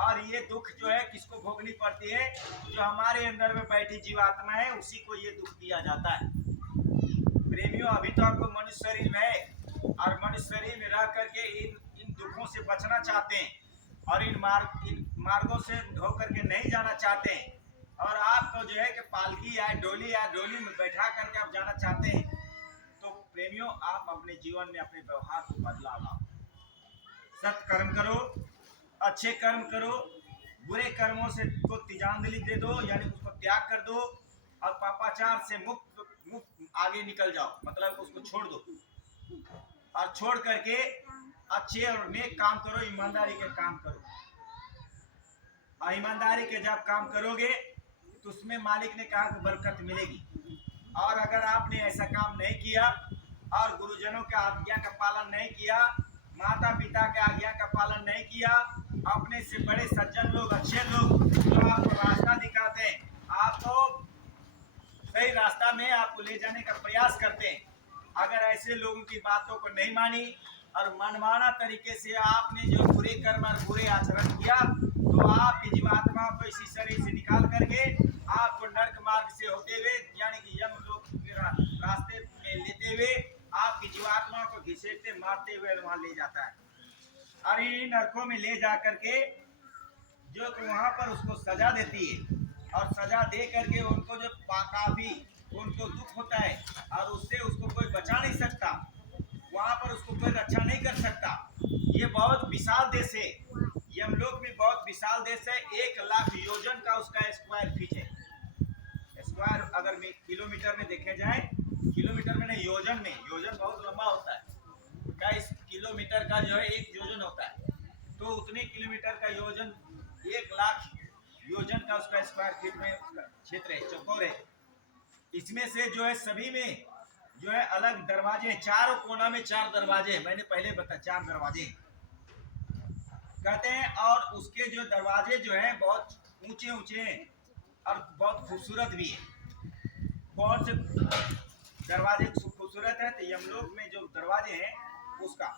और ये दुख जो है किसको भोगनी पड़ती है? जो हमारे अंदर में बैठी जीवात्मा है, उसी को ये दुख दिया जाता है। प्रेमियों, अभी तो आपको मनुष्य शरीर में है, और मनुष्य शरीर में रह करके इन दुखों से बचना चाहते हैं, और इन मार्गों से होकर के नहीं जाना चाहते हैं, और आपको जो है कि पालकी या डोली में बैठा करके आप जाना चाहते हैं। तो प्रेमियों, आप अपने जीवन में अपने व्यवहार को बदलाव लाओ, सत्कर्म करो, अच्छे कर्म करो, बुरे कर्मों से को तिजांजलि दे दो, यानी उसको त्याग कर दो, और पापाचार से मुक्त आगे निकल जाओ, मतलब उसको छोड़ दो, और छोड़ करके अच्छे और नेक काम करो, ईमानदारी के काम करो। और ईमानदारी के जब काम करोगे तो उसमें मालिक ने कहा कि बरकत मिलेगी। और अगर आपने ऐसा काम नहीं किया और गुरुजनों के आज्ञा का पालन नहीं किया, माता पिता के आज्ञा का पालन नहीं किया, अपने से बड़े सज्जन लोग, अच्छे लोग जो आपको रास्ता दिखाते हैं, आपको सही रास्ता में आपको ले जाने का प्रयास करते हैं, अगर ऐसे लोगों की बातों को नहीं मानी और मनमाना तरीके से आपने जो बुरे कर्म और बुरे आचरण किया, तो आपकी जीवात्मा को इसी शरीर से निकाल करके आपको नर्क मार्ग से होते हुए यानी कि यम लोक के रास्ते में लेते हुए आपकी जीवात्मा को घिसेटते मारते हुए वहां ले जाता है। और इन नरकों में ले जा करके जो तो वहां पर उसको सजा देती है, और सजा दे करके उनको जो काफी उनको दुख होता है, और उससे उसको कोई बचा नहीं सकता, वहां पर उसको कोई रक्षा नहीं कर सकता। ये बहुत विशाल देश है, यमलोक में बहुत विशाल देश है, 1 लाख योजन का उसका स्क्वायर फीट है। स्क्वायर अगर किलोमीटर में देखे जाए, किलोमीटर में नहीं, योजन में, योजन बहुत लंबा होता है। 21 किलोमीटर का जो है 1 योजन होता है, तो उतने किलोमीटर का योजन 1 लाख योजन का उसका स्क्वायर फीट में क्षेत्र है, चौकोर है। इसमें से जो है सभी में जो है अलग दरवाजे, चारों कोना में 4 दरवाजे, मैंने पहले बताया 4 दरवाजे कहते हैं। और उसके जो दरवाजे जो है बहुत ऊंचे ऊंचे हैं और बहुत खूबसूरत भी है। बहुत से दरवाजे खूबसूरत है। तो यमलोक में जो दरवाजे हैं उसका,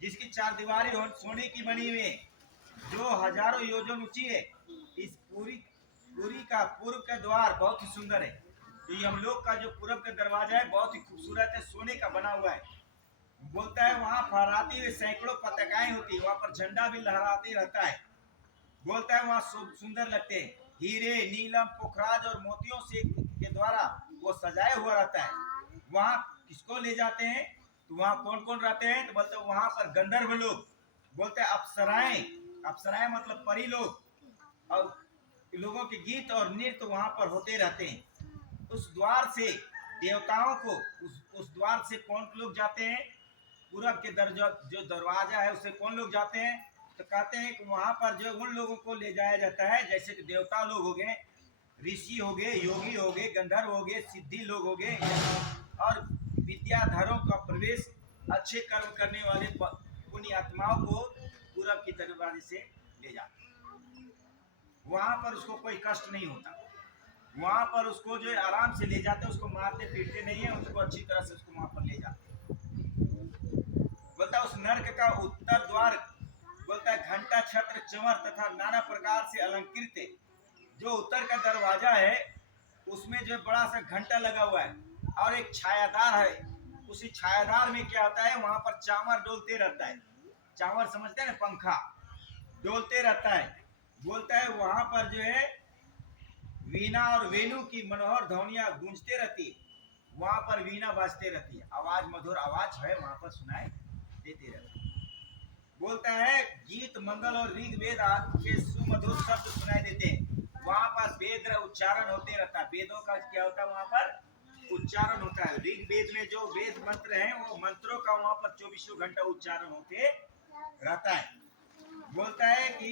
जिसकी 4 दीवारें सोने की बनी हुई है, जो हजारों योजन ऊंची है। इस पूरी का पूर्व का द्वार बहुत ही सुंदर है। तो यमलोक का जो पूर्व का दरवाजा है बहुत ही खूबसूरत है, सोने का बना हुआ है। बोलता है वहां फहराती हुई सैकड़ों पताकाएं होती है, वहां पर झंडा भी लहराते रहता है। बोलता है वहां सुंदर लगते हैं, हीरे, नीलम, पुखराज और मोतियों से के द्वारा वो सजाया हुआ रहता है। वहां किसको ले जाते हैं, तो वहां कौन कौन रहते हैं, तो बोलते हैं वहां पर गंधर्व लोग, बोलते हैं अप्सराएं, अप्सराएं मतलब परी लोग, और लोगों के गीत और नृत्य वहां पर होते रहते हैं। उस द्वार से देवताओं को, उस द्वार से कौन लोग जाते हैं, पूरब के जो दरवाजा है उससे कौन लोग जाते हैं, तो कहते हैं कि वहां पर जो उन लोगों को ले जाया जाता है, जैसे कि देवता लोग हो गए, ऋषि हो गए, योगी हो गए, गंधर्व हो गए, सिद्धि लोग हो गए, और विद्याधरों का प्रवेश, अच्छे कर्म करने वाले पुण्य आत्माओं को पूरब की दरवाजे से ले जाते हैं। वहां पर उसको कोई कष्ट नहीं होता, वहां पर उसको जो आराम से ले जाते हैं, उसको मारते पीटते नहीं है, उसको अच्छी तरह से उसको वहां पर ले जाते हैं। बोलता उस नर्क का उत्तर द्वार, बोलता है घंटा, छत्र, चंवर तथा नाना प्रकार से अलंकृत है। जो उत्तर का दरवाजा है उसमें जो बड़ा सा घंटा लगा हुआ है और एक छायादार है। उसी छायादार में क्या होता है, वहां पर चावर डोलते रहता है। चावर समझते हैं ना, पंखा डोलते रहता है। बोलता है वहां पर जो है वीणा और वेणु की मनोहर ध्वनियां गूंजते रहती है। वहां पर वीणा बजते रहती है, आवाज, मधुर आवाज है वहां पर सुनाई देते रहती है। बोलता है गीत, मंगल और ऋग वेद के सुमधुर शब्द सुनाई देते हैं। वहां पर वेद उच्चारण होते रहता है। वेदों का क्या होता है, वहां पर उच्चारण होता है। ऋग वेद में जो वेद मंत्र हैं वो मंत्रों का वहां पर 24 घंटा उच्चारण होते रहता है। बोलता है कि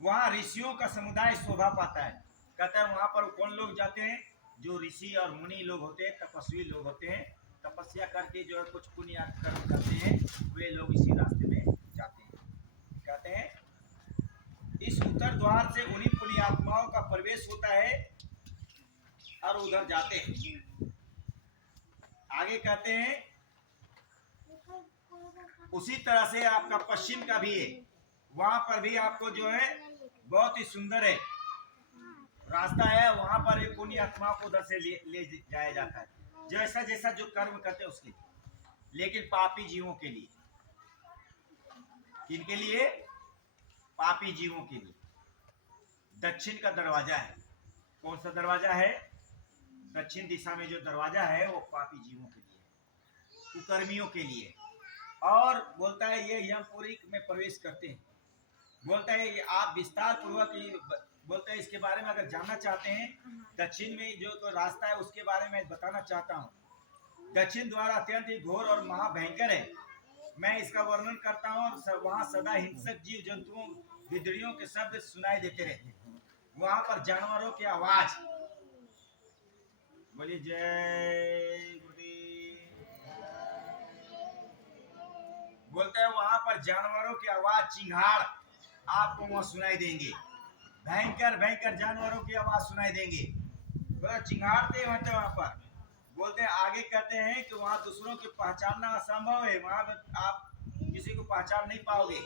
वहां ऋषियों का समुदाय शोभा पाता है। कहता है वहां पर कौन लोग जाते हैं, जो ऋषि और मुनि लोग होते हैं, तपस्वी लोग होते हैं, तपस्या करके जो है कुछ पुण्य कर्म करते हैं, वे लोग इसी रास्ते में जाते हैं। कहते हैं इस उत्तर द्वार से उन्हीं पुण्य आत्माओं का प्रवेश होता है और उधर जाते हैं। आगे कहते हैं उसी तरह से आपका पश्चिम का भी है, वहां पर भी आपको जो है बहुत ही सुंदर है रास्ता है। वहां पर एक पुण्य आत्मा को उधर से ले जाया जाता है, जैसा जैसा जो कर्म करते हैं उसके लिए। लेकिन पापी जीवों के लिए, किनके लिए, पापी जीवों के लिए दक्षिण का दरवाजा है। कौन सा दरवाजा है, दक्षिण दिशा में जो दरवाजा है वो पापी जीवों के लिए, कुकर्मियों के लिए। और बोलता है ये यमपुरी में प्रवेश करते हैं। बोलता है कि आप विस्तार पूर्वक, बोलता है इसके बारे में अगर जानना चाहते हैं, दक्षिण में जो तो रास्ता है उसके बारे में बताना चाहता हूँ। दक्षिण द्वार अत्यंत ही घोर और महाभयंकर है। मैं इसका वर्णन करता हूँ और वहाँ सदा हिंसक जीव जंतुओं, बिदड़ियों के शब्द सुनाई देते रहते हैं। वहां पर जानवरों की आवाज, बोलिए जय गुरुदेव। बोलते हैं वहां पर जानवरों की आवाज, चिंगाड़ आपको वहां सुनाई देंगे। भयंकर भयंकर जानवरों की आवाज सुनाई देंगे, बोला चिंगाड़ते होते वहां पर। बोलते हैं आगे कहते हैं कि वहां दूसरों की पहचानना असंभव है। वहां आप किसी को पहचान नहीं पाओगे।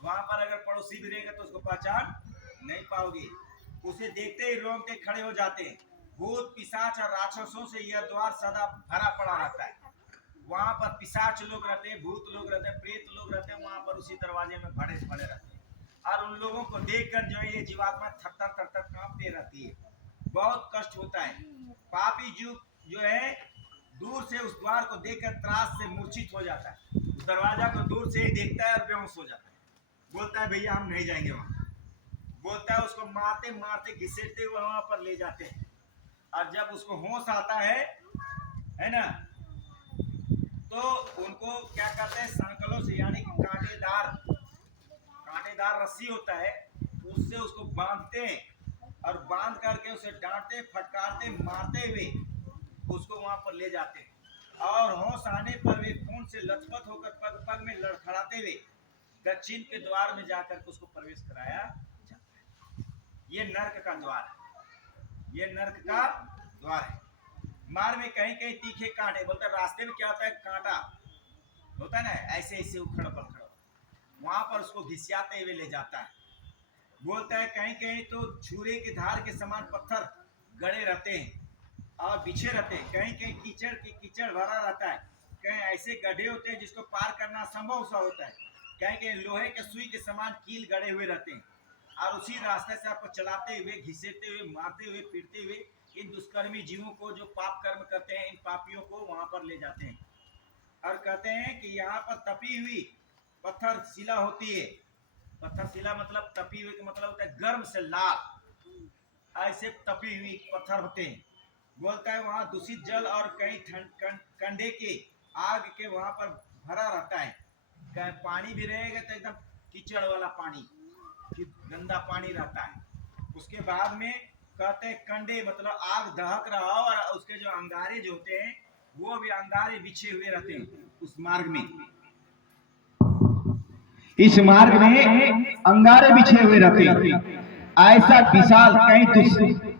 वहां पर अगर पड़ोसी भी रहेगा तो उसको पहचान नहीं पाओगे। उसे देखते ही रोंगटे खड़े हो जाते हैं। भूत, पिशाच और राक्षसों से यह द्वार सदा भरा पड़ा रहता है। वहां पर पिशाच लोग रहते हैं, भूत लोग रहते हैं, प्रेत लोग रहते हैं, वहां पर उसी दरवाजे में भरे रहते हैं। और उन लोगों को देखकर जो है ये जीवात्मा थर थर कांपते रहती है, बहुत कष्ट होता है। पापी जीव जो है दूर से उस द्वार को देखकर त्रास से मूर्छित हो जाता है। उस दरवाजा को दूर से ही देखता है और बेहोश हो जाता है। बोलता है भैया हम नहीं जाएंगे वहां। बोलता है उसको मारते मारते घिसेटते हुए वहां पर ले जाते हैं। और जब उसको होश आता है ना, तो उनको क्या करते हैं, सांकलों से यानी कांटेदार रस्सी होता है, उससे उसको बांधते हैं और बांध करके उसे डांटते फटकारते मारते हुए उसको वहां पर ले जाते हैं। और होश आने पर वे खून से लथपथ होकर पग पग में लड़खड़ाते हुए दक्षिण के द्वार में जाकर उसको प्रवेश कराया जाता है। ये नर्क का द्वार है, ये नर्क का द्वार है। मार में कहीं कहीं तीखे कांटे, बोलता है रास्ते में क्या होता है, कांटा होता है ना, ऐसे ऐसे उखड़ पखड़, वहां पर उसको घिसियाते हुए ले जाता है। बोलता है कहीं कहीं तो छुरे के धार के समान पत्थर गड़े रहते हैं और बिछे रहते हैं, कहीं कहीं कीचड़ भरा रहता है, कहीं ऐसे गड्ढे होते हैं जिसको पार करना असंभव सा होता है, कहीं कहीं लोहे के सुई के समान कील गड़े हुए रहते हैं। और उसी रास्ते से आपको चलाते हुए घिसेते हुए मारते हुए पीटते हुए इन दुष्कर्मी जीवों को, जो पाप कर्म करते हैं, इन पापियों को वहां पर ले जाते हैं। और कहते हैं कि यहाँ पर तपी हुई पत्थर शिला होती है। पत्थर शिला मतलब तपी हुई का मतलब होता है गर्म से लाल, ऐसे तपी हुई पत्थर होते हैं। बोलता है वहां दूषित जल और कहीं कंडे के आग के वहां पर भरा रहता है। पानी भी रहेगा तो एकदम कीचड़ वाला पानी, गंदा पानी रहता है। उसके बाद में कहते हैं कंडे मतलब आग दहक रहा हो, और उसके जो अंगारे जो होते हैं वो भी अंगारे बिछे हुए रहते हैं उस मार्ग में। इस मार्ग में अंगारे बिछे हुए रहते हैं। ऐसा विशाल कहीं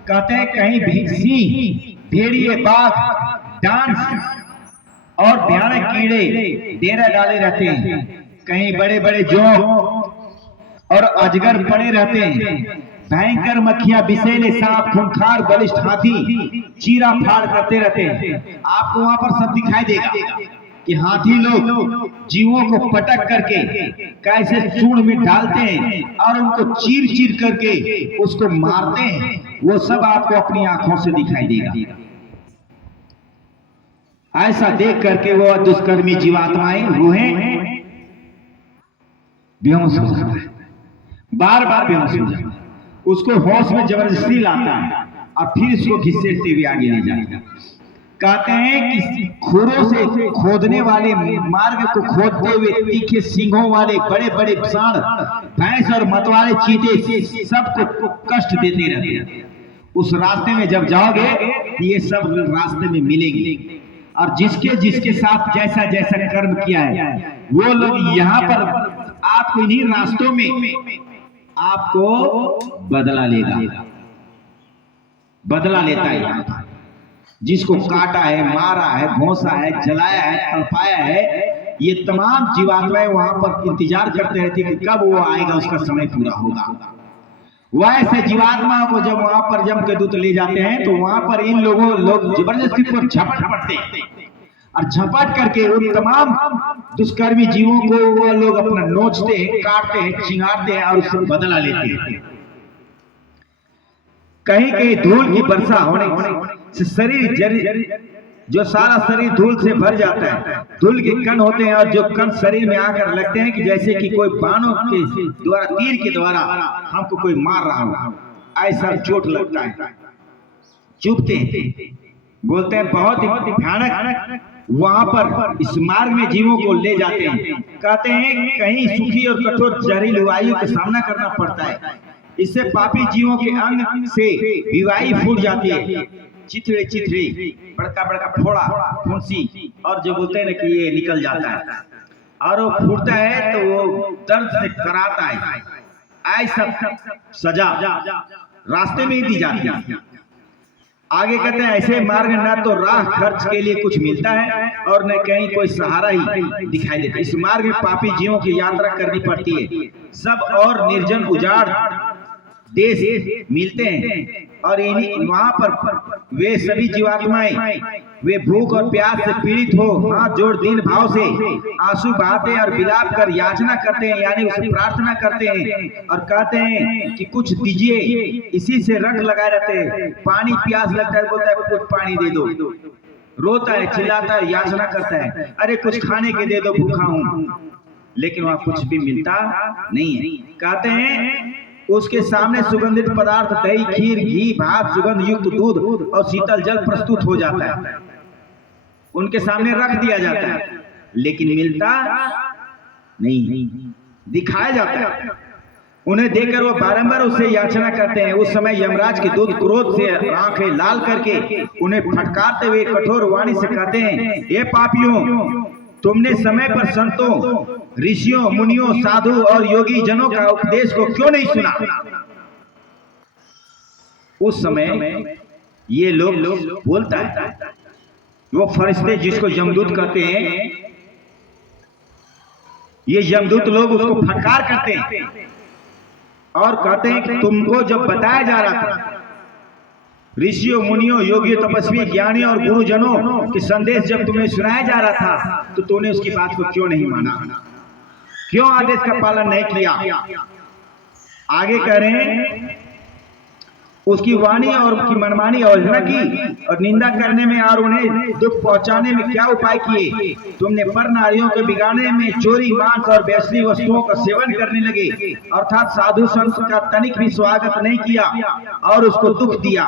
कहते हैं कहीं सिंह, भेड़िए, बाघ, डांस और भयानक कीड़े डेरा डाले रहते हैं। कहीं बड़े बड़े जोंक और अजगर पड़े रहते हैं। भयंकर मक्खियां, विषैले सांप, खूंखार बलिष्ठ हाथी चीरा फाड़ करते रहते हैं। आपको वहां पर सब दिखाई देगा कि हाथी लोग जीवों को पटक करके कैसे सूंड में डालते हैं और उनको चीर चीर करके उसको मारते हैं। वो सब आपको अपनी आंखों से दिखाई देगा। ऐसा देख करके वो दुष्कर्मी जीवात्माएं रूहें बेहोश हो जाता है, बार बार बेहोश हो जाता है। उसको होश में जबरदस्ती लाता है और फिर इसको घिसेटते हुए आगे ले जाता है। कहते हैं कि खुरों से खोदने वाले मार्ग को खोदते हुए तीखे सिंगों वाले बड़े बड़े सांड, भैंस और मतवाले चीते सबको कष्ट देते रहते हैं। उस रास्ते में जब जाओगे ये सब रास्ते में मिलेंगे, और जिसके जिसके साथ जैसा जैसा कर्म किया है वो लोग यहाँ पर आपको इन्हीं रास्तों में आपको बदला लेगा, बदला लेता है। जिसको काटा है, मारा है, भोंसा है, जलाया है, तड़पाया है, ये तमाम जीवात्माएं वहां पर इंतजार करते रहती है कि कब वो आएगा, उसका समय पूरा होगा। वैसे जीवात्माओं को जब वहां पर जम के दूत ले जाते हैं तो वहां पर इन लोग जबरदस्ती पर झपट पड़ते हैं और झपट करके उन तमाम दुष्कर्मी जीवों को वो लोग अपना नोचते हैं, काटते हैं, चिंगारते हैं और उससे बदला लेते हैं। कहीं कहीं धूल की वर्षा होने से शरीर जो सारा शरीर धूल से भर जाता है, धूल के कण होते हैं और जो कण शरीर में आकर लगते हैं कि जैसे कि कोई बाणों के द्वारा, तीर के द्वारा हमको कोई मार रहा हो, ऐसा चोट लगता है, चुभते हैं। बोलते हैं बहुत ही भयानक वहां पर इस मार्ग में जीवों को ले जाते हैं। कहते हैं कहीं सूखी और कठोर जहरीली वायु का सामना करना पड़ता है। इससे पापी जीवों के अंग से विवाही फूट जाती है, चिथड़े चिथड़े, बड़का बड़का फोड़ा, फुंसी, और जो बोलते हैं ना कि ये निकल जाता है और वो फूटता है तो वो दर्द से कराता है। ऐसा सजा रास्ते में ही दी जाती है। आगे कहते हैं ऐसे मार्ग न तो राह खर्च के लिए कुछ मिलता है और न कहीं कोई सहारा ही दिखाई देता है। इस मार्ग में पापी जीवों की यात्रा करनी पड़ती है। सब और निर्जन उजाड़ देश मिलते हैं और वहां पर वे सभी जीवात्माएं वे भूख और प्यास से पीड़ित हो हाथ जोड़ दीन भाव से आंसू बहाते और विलाप कर याचना करते हैं, यानी उसे प्रार्थना करते हैं और कहते हैं कि कुछ दीजिए। इसी से रट लगाए रहते हैं, पानी प्यास लगता है, बोलता है कुछ पानी दे दो, रोता है, चिल्लाता है, याचना करता है, अरे कुछ खाने के दे दो, भूखा हूं। लेकिन वहां कुछ भी मिलता नहीं है। कहते हैं उसके सामने सुगंधित पदार्थ, दही, खीर, घी, भात, सुगंध युक्त दूध और शीतल जल प्रस्तुत हो जाता है, उनके सामने रख दिया जाता है, लेकिन मिलता नहीं, दिखाया जाता है। उन्हें देखकर वो बारंबार उससे याचना करते हैं। उस समय यमराज के दूत क्रोध से आंखें लाल करके उन्हें फटकारते हुए कठोर वाणी से कहते हैं, हे पापियों, तुमने समय पर संतों, ऋषियों, मुनियों, साधु और योगी जनों का उपदेश को क्यों नहीं सुना? उस समय ये लोग बोलता है, वो फरिश्ते जिसको यमदूत कहते हैं, ये यमदूत लोग उसको फटकार करते हैं और कहते हैं कि तुमको जब बताया जा रहा था, ऋषियों, मुनियों, योगियों, तपस्वी, ज्ञानी और गुरुजनों के संदेश जब तुम्हें सुनाया जा रहा था, तो तूने उसकी बात को क्यों नहीं माना? क्यों आदेश का पालन नहीं किया? आगे कह रहे हैं, उसकी वाणी और उसकी मनमानी अवहेलना की और निंदा करने में और उन्हें दुख पहुंचाने में क्या उपाय किए? तुमने पर नारियों के बिगाड़ने में चोरी, मांस और वैश्विक वस्तुओं का सेवन करने लगे, अर्थात साधु संत का तनिक भी स्वागत नहीं किया और उसको दुख दिया,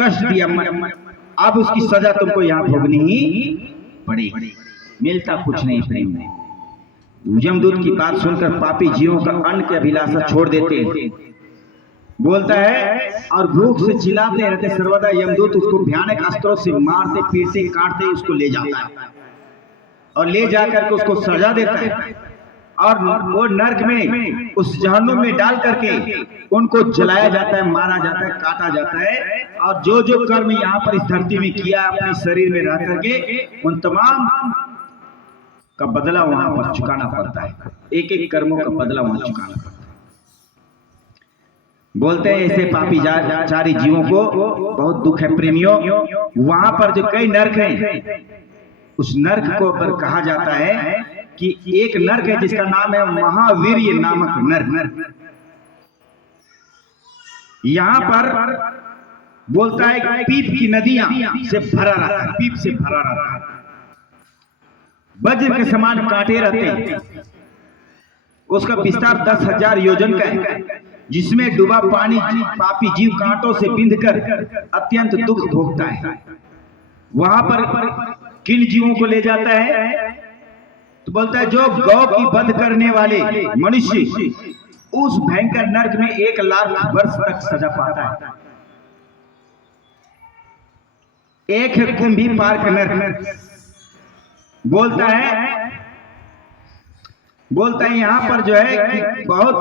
कष्ट दिया। अब उसकी सजा तुमको यहाँ भोगनी ही पड़ेगी। मिलता कुछ नहीं प्रेम में। यमदूत की बात सुनकर पापी जीवों का अन्न की अभिलाषा छोड़ देते हैं, बोलता है, और भूख से चिल्लाते रहते सर्वदा। यमदूत उसको भयानक अस्त्रों से मारते, पीटते, काटते उसको ले जाता है और ले जाकर के उसको सजा देता है और वो नर्क में, उस जहन्नुम में डाल करके उनको जलाया जाता है, मारा जाता है, काटा जाता है। और जो जो कर्म यहाँ पर इस धरती में किया अपने शरीर में रह करके, उन तमाम का बदला वहां पर चुकाना पड़ता है। एक एक कर्मों का बदला वहां चुकाना पड़ता है। बोलते हैं ऐसे पापी चारी जीवों को बहुत दुख है प्रेमियों। वहां पर जो कई नर्क हैं, उस नर्क को पर कहा जाता है कि एक नर्क है जिसका नाम है महावीर्य नामक नर्क। यहाँ पर बोलता है कि पीप की नदियां से भरा रहता है, पीप से भरा रहता है, वज्र के समान कांटे रहते हैं। उसका विस्तार 10,000 योजन का है, जिसमें डूबा पानी पापी जीव कांटों से बिंधकर अत्यंत दुख भोगता है। वहां पर किन जीवों को ले जाता है? तो बोलता है जो गौ की वध करने वाले मनुष्य उस भयंकर नरक में 1,00,000 वर्ष तक सजा पाता है। एक है कुंभी पार्क नरक। बोलता है यहाँ पर जो है कि बहुत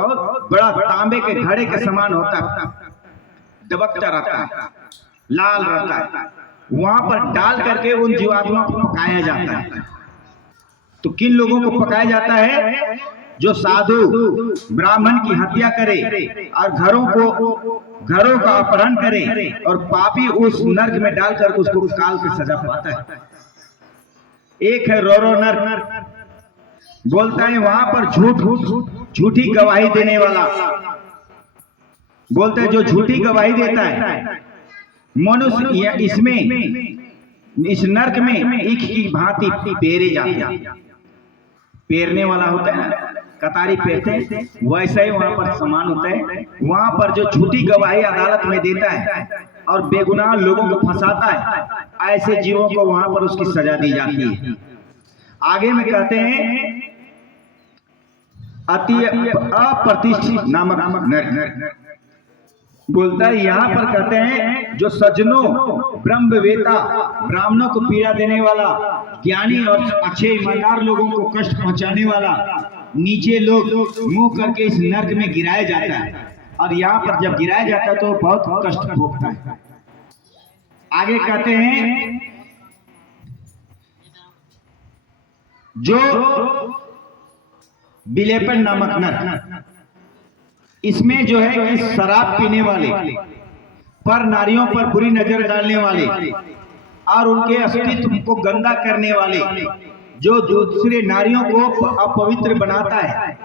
बड़ा तांबे के घड़े के समान होता है, दबकता रहता है, लाल रहता है। वहां पर डाल करके उन जीवात्माओं को पकाया जाता है। तो किन लोगों को पकाया जाता है? जो साधु ब्राह्मण की हत्या करे और घरों का अपहरण करे और पापी उस नरक में डालकर उसको काल की सजा पाता है। एक है रोरो नरक। बोलता है वहां पर झूठी गवाही देने वाला। बोलते हैं जो झूठी गवाही देता है मनुष्य इसमें इस नरक में ईख की भांति पेरे जाते हैं। पेरने वाला होता है, कतारी पेरते हैं, वैसा ही वहां पर समान होता है। वहां पर जो झूठी गवाही अदालत में देता है और बेगुनाह लोगों को फंसाता है, ऐसे जीवों को वहां पर उसकी सजा दी जाती है। आगे में कहते हैं अति अप्रतिष्ठित नामक नरक। बोलता है यहाँ पर कहते हैं जो सज्जनों ब्रह्मवेता ब्राह्मणों को पीड़ा देने वाला, ज्ञानी और अच्छे ईमानदार लोगों को कष्ट पहुंचाने वाला, नीचे लोग मुंह करके इस नरक में गिराया जाता है। और यहाँ पर जब गिराया जाता है तो बहुत कष्ट भोगता है। आगे कहते हैं जो विलेपन नामक नरक। इसमें जो है कि शराब पीने वाले, पर नारियों पर बुरी नजर डालने वाले और उनके अस्तित्व को गंदा करने वाले, जो दूसरे नारियों को अपवित्र बनाता है,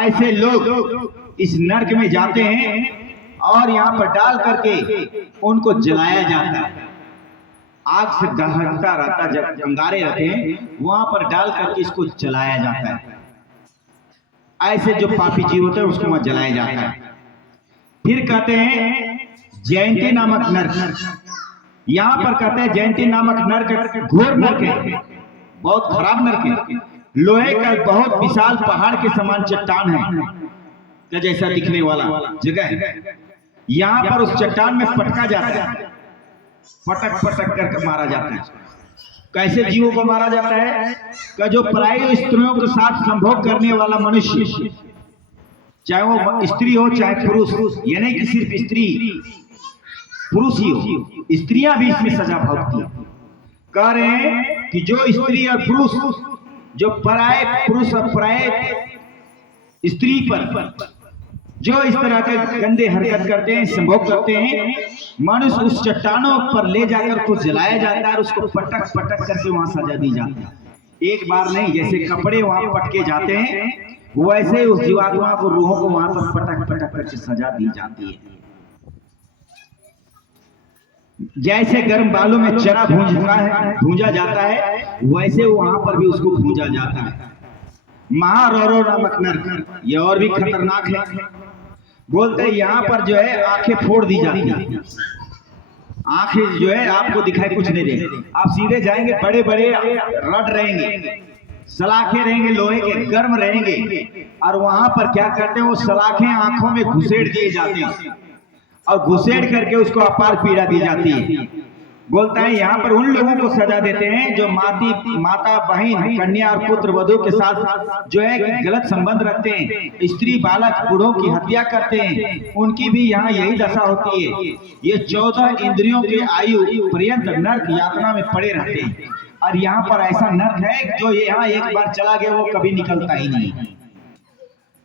ऐसे लोग इस नरक में जाते हैं और यहाँ पर डाल करके उनको जलाया जाता है। आग से दहकता रहता, जब अंगारे रहते हैं वहां पर डाल करके इसको जलाया जाता है। ऐसे जो पापी जीव होते हैं उसको वहां जलाया जाता है। फिर कहते हैं जयंती नामक नरक। यहाँ पर कहते हैं जयंती नामक नरक घोर नरक है, बहुत खराब नरक है। लोहे का बहुत विशाल पहाड़ के समान चट्टान है का जैसा दिखने वाला जगह है। यहाँ पर उस चट्टान में पटका जाता है, पटक पटक कर मारा जाता है। कैसे जीवों को मारा जाता है का जो पराई स्त्रियों के साथ संभोग करने वाला मनुष्य, चाहे वो स्त्री हो चाहे पुरुष, ये नहीं कि सिर्फ स्त्री पुरुष ही हो, स्त्रियां भी इसमें सजा भोगती है। कह रहे हैं कि जो स्त्री और पुरुष, जो पराये पुरुष और पराये स्त्री पर जो इस तरह के गंदे हरकत करते हैं, संभोग करते हैं, मनुष्य उस चट्टानों पर ले जाकर को जलाया जाता है और उसको पटक पटक करके वहां सजा दी जाती है। एक बार नहीं, जैसे कपड़े वहां पटके जाते हैं वैसे उस जीवात्मा को, रूहों को वहां पर पटक पटक करके सजा दी जाती है। जैसे गर्म बालों में चना भूंजा जाता है वैसे वहां पर भी उसको भूंजा जाता है। महारौरव नामक नरक, ये और भी खतरनाक है। बोलते हैं यहाँ पर जो है आंखें फोड़ दी जाती है। आंखें जो है आपको दिखाई कुछ नहीं देगी, आप सीधे जाएंगे, बड़े बड़े रड रहेंगे, सलाखें रहेंगे, लोहे के गर्म रहेंगे, और वहां पर क्या करते हैं वो सलाखें आंखों में घुसेड़ दिए जाते हैं और घुसेड़ करके उसको अपार पीड़ा दी जाती है। बोलता है यहाँ पर उन लोगों को सजा देते हैं जो माता बहन कन्या और पुत्र वधू के साथ जो है गलत संबंध रखते हैं, स्त्री बालक बूढ़ों की हत्या करते हैं, उनकी भी यहाँ यही दशा होती है। ये 14 इंद्रियों के आयु पर्यंत नरक यातना में पड़े रहते हैं। और यहाँ पर ऐसा नरक है जो यहाँ एक बार चला गया वो कभी निकलता ही नहीं।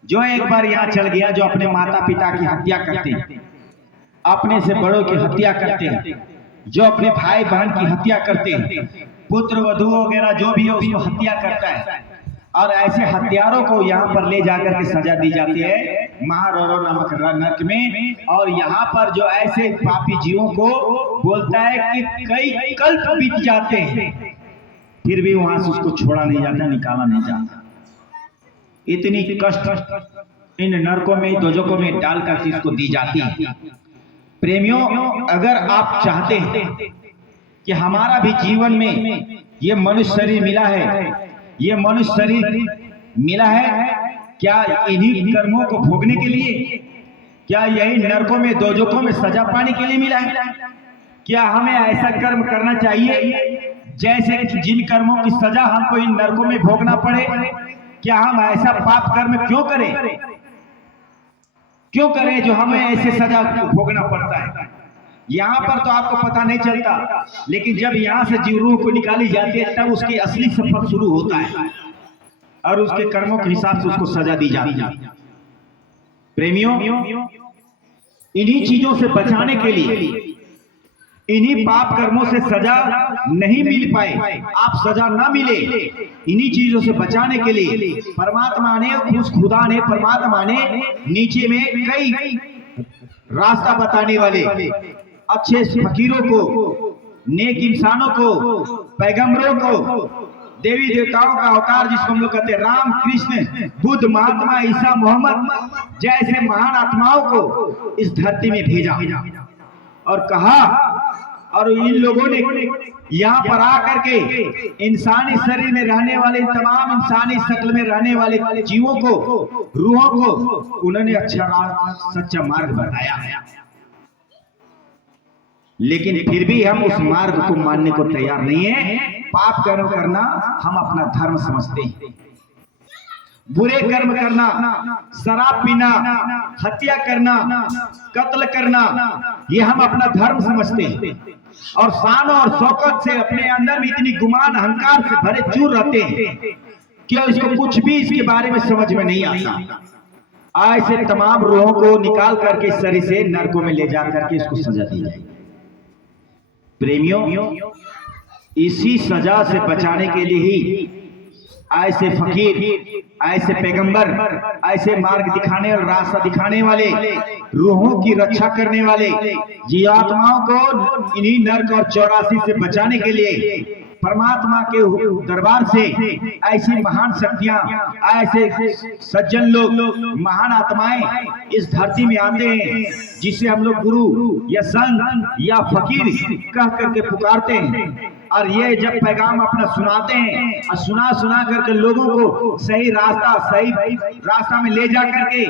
जो एक बार यहाँ चल गया, जो अपने माता पिता की हत्या करते हैं, अपने से बड़ों की हत्या करते हैं, जो अपने भाई बहन की हत्या करते हैं, पुत्र वधु वगैरह जो भी है उसको हत्या करता है, और ऐसे हत्यारों को यहाँ पर ले जाकर के सजा दी जाती है महारौरव नामक नरक में। और यहाँ पर जो ऐसे पापी जीवों को बोलता है कि कई कल्प बीत जाते हैं फिर भी वहां से उसको छोड़ा नहीं जाता, निकाला नहीं जाता। इतनी कष्ट इन नरकों में, दोजकों में डालकर इसको दी जाती है। प्रेमियों, अगर आप चाहते हैं कि हमारा भी जीवन में ये मनुष्य शरीर मिला है, ये मनुष्य शरीर मिला है क्या इन्हीं कर्मों को भोगने के लिए, क्या यही नरकों में दोजकों में सजा पाने के लिए मिला है? क्या हमें ऐसा कर्म करना चाहिए जैसे जिन कर्मों की सजा हमको इन नरकों में भोगना पड़े? क्या हम ऐसा पाप कर्म क्यों करें जो हमें ऐसे सजा भोगना पड़ता है? यहाँ पर तो आपको पता नहीं चलता, लेकिन जब यहाँ से जीव रूह को निकाली जाती है तब उसकी असली सफर शुरू होता है और उसके कर्मों के हिसाब से उसको सजा दी जाती है। प्रेमियों, इन्हीं चीजों से बचाने के लिए, इन्हीं पाप कर्मों से सजा नहीं मिल पाए, आप सजा ना मिले, इन्हीं चीजों से बचाने के लिए परमात्मा ने, उस खुदा ने, परमात्मा ने नीचे में कई रास्ता बताने वाले अच्छे फकीरों को, नेक इंसानों को, पैगंबरों को, देवी देवताओं का अवतार जिसको हम लोग कहते हैं, राम कृष्ण बुद्ध महात्मा ईसा मोहम्मद जैसे महान आत्माओं को इस धरती में भेजा और कहा, और इन लोगों ने यहाँ पर आकर के इंसानी शरीर में रहने वाले, तमाम इंसानी शक्ल में रहने वाले जीवों को, रूहों को उन्होंने अच्छा सच्चा मार्ग बताया। लेकिन फिर भी हम उस मार्ग को मानने को तैयार नहीं है। पाप कर्म करना हम अपना धर्म समझते हैं, बुरे कर्म करना, शराब पीना, हत्या करना, कत्ल करना, ये हम अपना धर्म समझते हैं और शान और शौकत से अपने अंदर में इतनी गुमान अहंकार से भरे चूर रहते हैं कि इसको कुछ भी इसके बारे में समझ में नहीं आता। ऐसे तमाम रूहों को निकाल करके शरीर से नरकों में ले जा करके इसको सजा दी जाएगी। प्रेमियों, इसी सजा से बचाने के लिए ही ऐसे फकीर, ऐसे पैगंबर, ऐसे मार्ग दिखाने और रास्ता दिखाने वाले, रूहों की रक्षा करने वाले, जीवात्माओं को इन्हीं नर्क और 84 से बचाने के लिए परमात्मा के दरबार से ऐसी महान शक्तियां, ऐसे सज्जन लोग, महान आत्माएं इस धरती में आते हैं, जिसे हम लोग गुरु या संत या फकीर कह करके पुकारते हैं। और ये जब पैगाम अपना सुनाते हैं और सुना करके लोगों को सही रास्ता में ले जा करके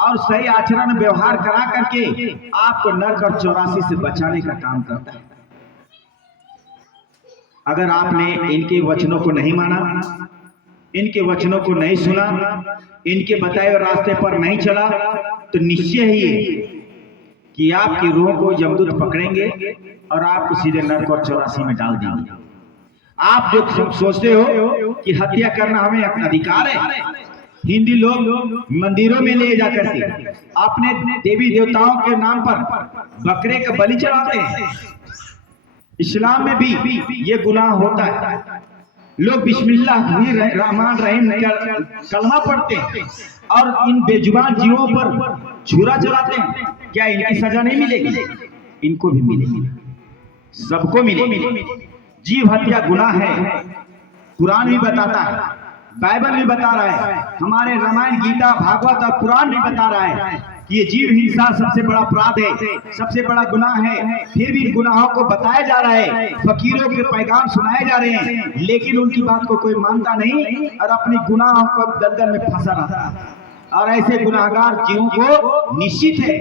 और सही आचरण व्यवहार करा करके आपको नर्क और 84 से बचाने का काम करता है। अगर आपने इनके वचनों को नहीं माना, इनके वचनों को नहीं सुना, इनके बताए हुए रास्ते पर नहीं चला, तो निश्चय ही है कि आपकी रूह को यमदूत पकड़ेंगे और आपको सीधे नर्क और 84 में डाल देंगे। आप जो सोचते हो कि हत्या करना हमें अधिकार है, हिंदी लोग मंदिरों में ले जाकर के अपने देवी देवताओं के नाम पर बकरे का बलि चढ़ाते हैं। इस्लाम में भी ये गुनाह होता है। लोग बिस्मिल्लाह रहमान रहीम कलमा पढ़ते हैं और इन बेजुबान जीवों पर छुरा चलाते हैं। क्या इनकी सजा नहीं मिलेगी? इनको भी मिलेगी, सबको मिलेगी। जीव हत्या गुनाह है, कुरान भी बताता है, बाइबल भी बता रहा है, हमारे रामायण, गीता, भागवत और कुरान भी बता रहा है कि ये जीव हिंसा सबसे बड़ा अपराध है, सबसे बड़ा गुनाह है। फिर भी गुनाहों को बताया जा रहा है, फकीरों के पैगाम सुनाए जा रहे हैं, लेकिन उनकी बात को कोई मानता नहीं और अपनी गुनाहों को दलदल में फंसा रहता है। और ऐसे गुनाहगार जीवों को निश्चित है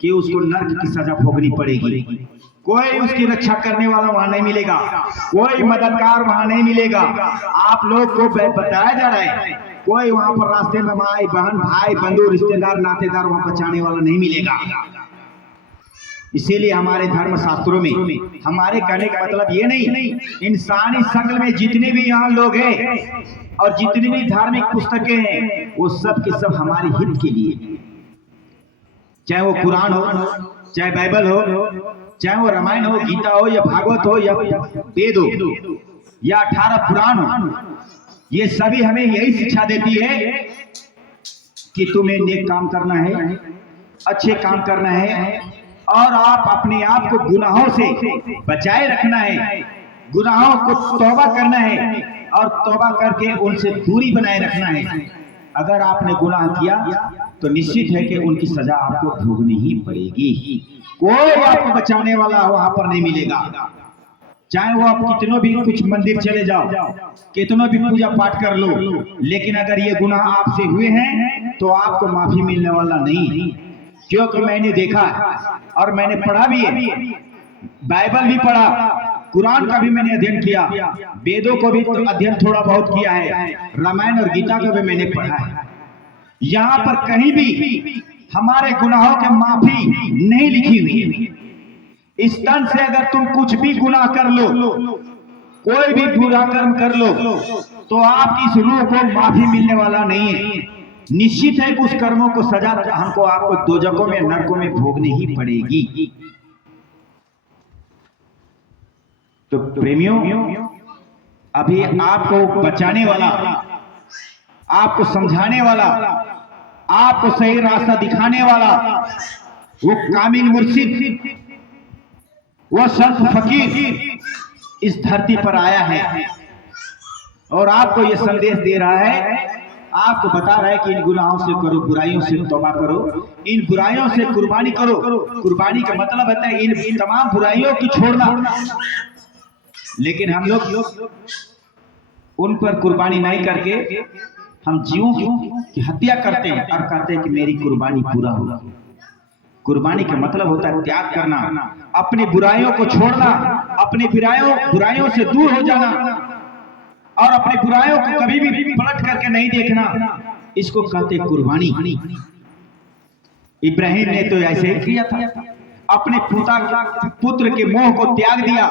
कि उसको नर्क की सजा भोगनी पड़ेगी। कोई उसकी रक्षा करने वाला वहां नहीं मिलेगा, कोई मददगार वहां नहीं मिलेगा। आप लोग को बताया जा रहा है, कोई वहां पर रास्ते में माई बहन भाई बंधु रिश्तेदार नातेदार वहां बचाने वाला नहीं मिलेगा। इसीलिए हमारे धर्म शास्त्रों में, हमारे कहने का मतलब ये नहीं, इंसानी शक्ल में जितने भी यहाँ लोग हैं और जितनी भी धार्मिक पुस्तकें हैं, वो सब के सब हमारे हित के लिए, चाहे वो कुरान हो, चाहे बाइबल हो, चाहे वो रामायण हो, गीता हो या भागवत हो या वेद हो या 18 पुराण हो, ये सभी हमें यही शिक्षा देती है कि तुम्हें नेक काम करना है, अच्छे काम करना है और आप अपने आप को गुनाहों से बचाए रखना है, गुनाहों को तौबा करना है और तौबा करके उनसे दूरी बनाए रखना है। अगर आपने गुनाह किया तो निश्चित है कि उनकी सजा आपको भोगनी ही पड़ेगी। कोई आपको बचाने वाला वहां पर नहीं मिलेगा, चाहे वो आप कितनों भी कुछ मंदिर चले जाओ, कितनों भी पूजा पाठ कर लो, लेकिन अगर ये गुनाह आपसे हुए हैं तो आपको माफी मिलने वाला नहीं। क्योंकि मैंने देखा और मैंने पढ़ा भी है, बाइबल भी पढ़ा, कुरान का भी मैंने अध्ययन किया, वेदों को भी अध्ययन थोड़ा बहुत किया है, रामायण और गीता को भी मैंने पढ़ा है। यहाँ पर कहीं भी हमारे गुनाहों की माफी नहीं लिखी हुई। इस तन से अगर तुम कुछ भी गुनाह कर लो, कोई भी बुरा कर्म कर लो, तो आपकी इस रूह को माफी मिलने वाला नहीं है। निश्चित है कि उस कर्मों को सजा हमको आपको दोजखों में, नरकों में भोगनी ही पड़ेगी। तो प्रेमियों, अभी आपको बचाने वाला, आपको समझाने वाला, आपको सही रास्ता दिखाने वाला वो कामिल मुर्शिद, वो संत फकीर इस धरती पर आया है और आपको ये संदेश दे रहा है, आपको बता रहा है कि इन गुनाहों से करो, बुराइयों से तौबा करो, इन बुराइयों से कुर्बानी करो। कुर्बानी का मतलब होता है इन तमाम बुराइयों की छोड़ना। लेकिन हम लोग उन पर कुर्बानी नहीं करके हम जीवों की हत्या करते हैं और कहते हैं कि मेरी कुर्बानी पूरा होगा। कुर्बानी का मतलब होता है त्याग करना, अपनी बुराइयों को छोड़ना, अपनी बुराइयों से दूर हो जाना और अपनी बुराइयों को कभी भी पलट करके नहीं देखना। इसको कहते हैं कुर्बानी। इब्राहिम ने तो ऐसे ही किया था, अपने पुत्र के मोह को त्याग दिया,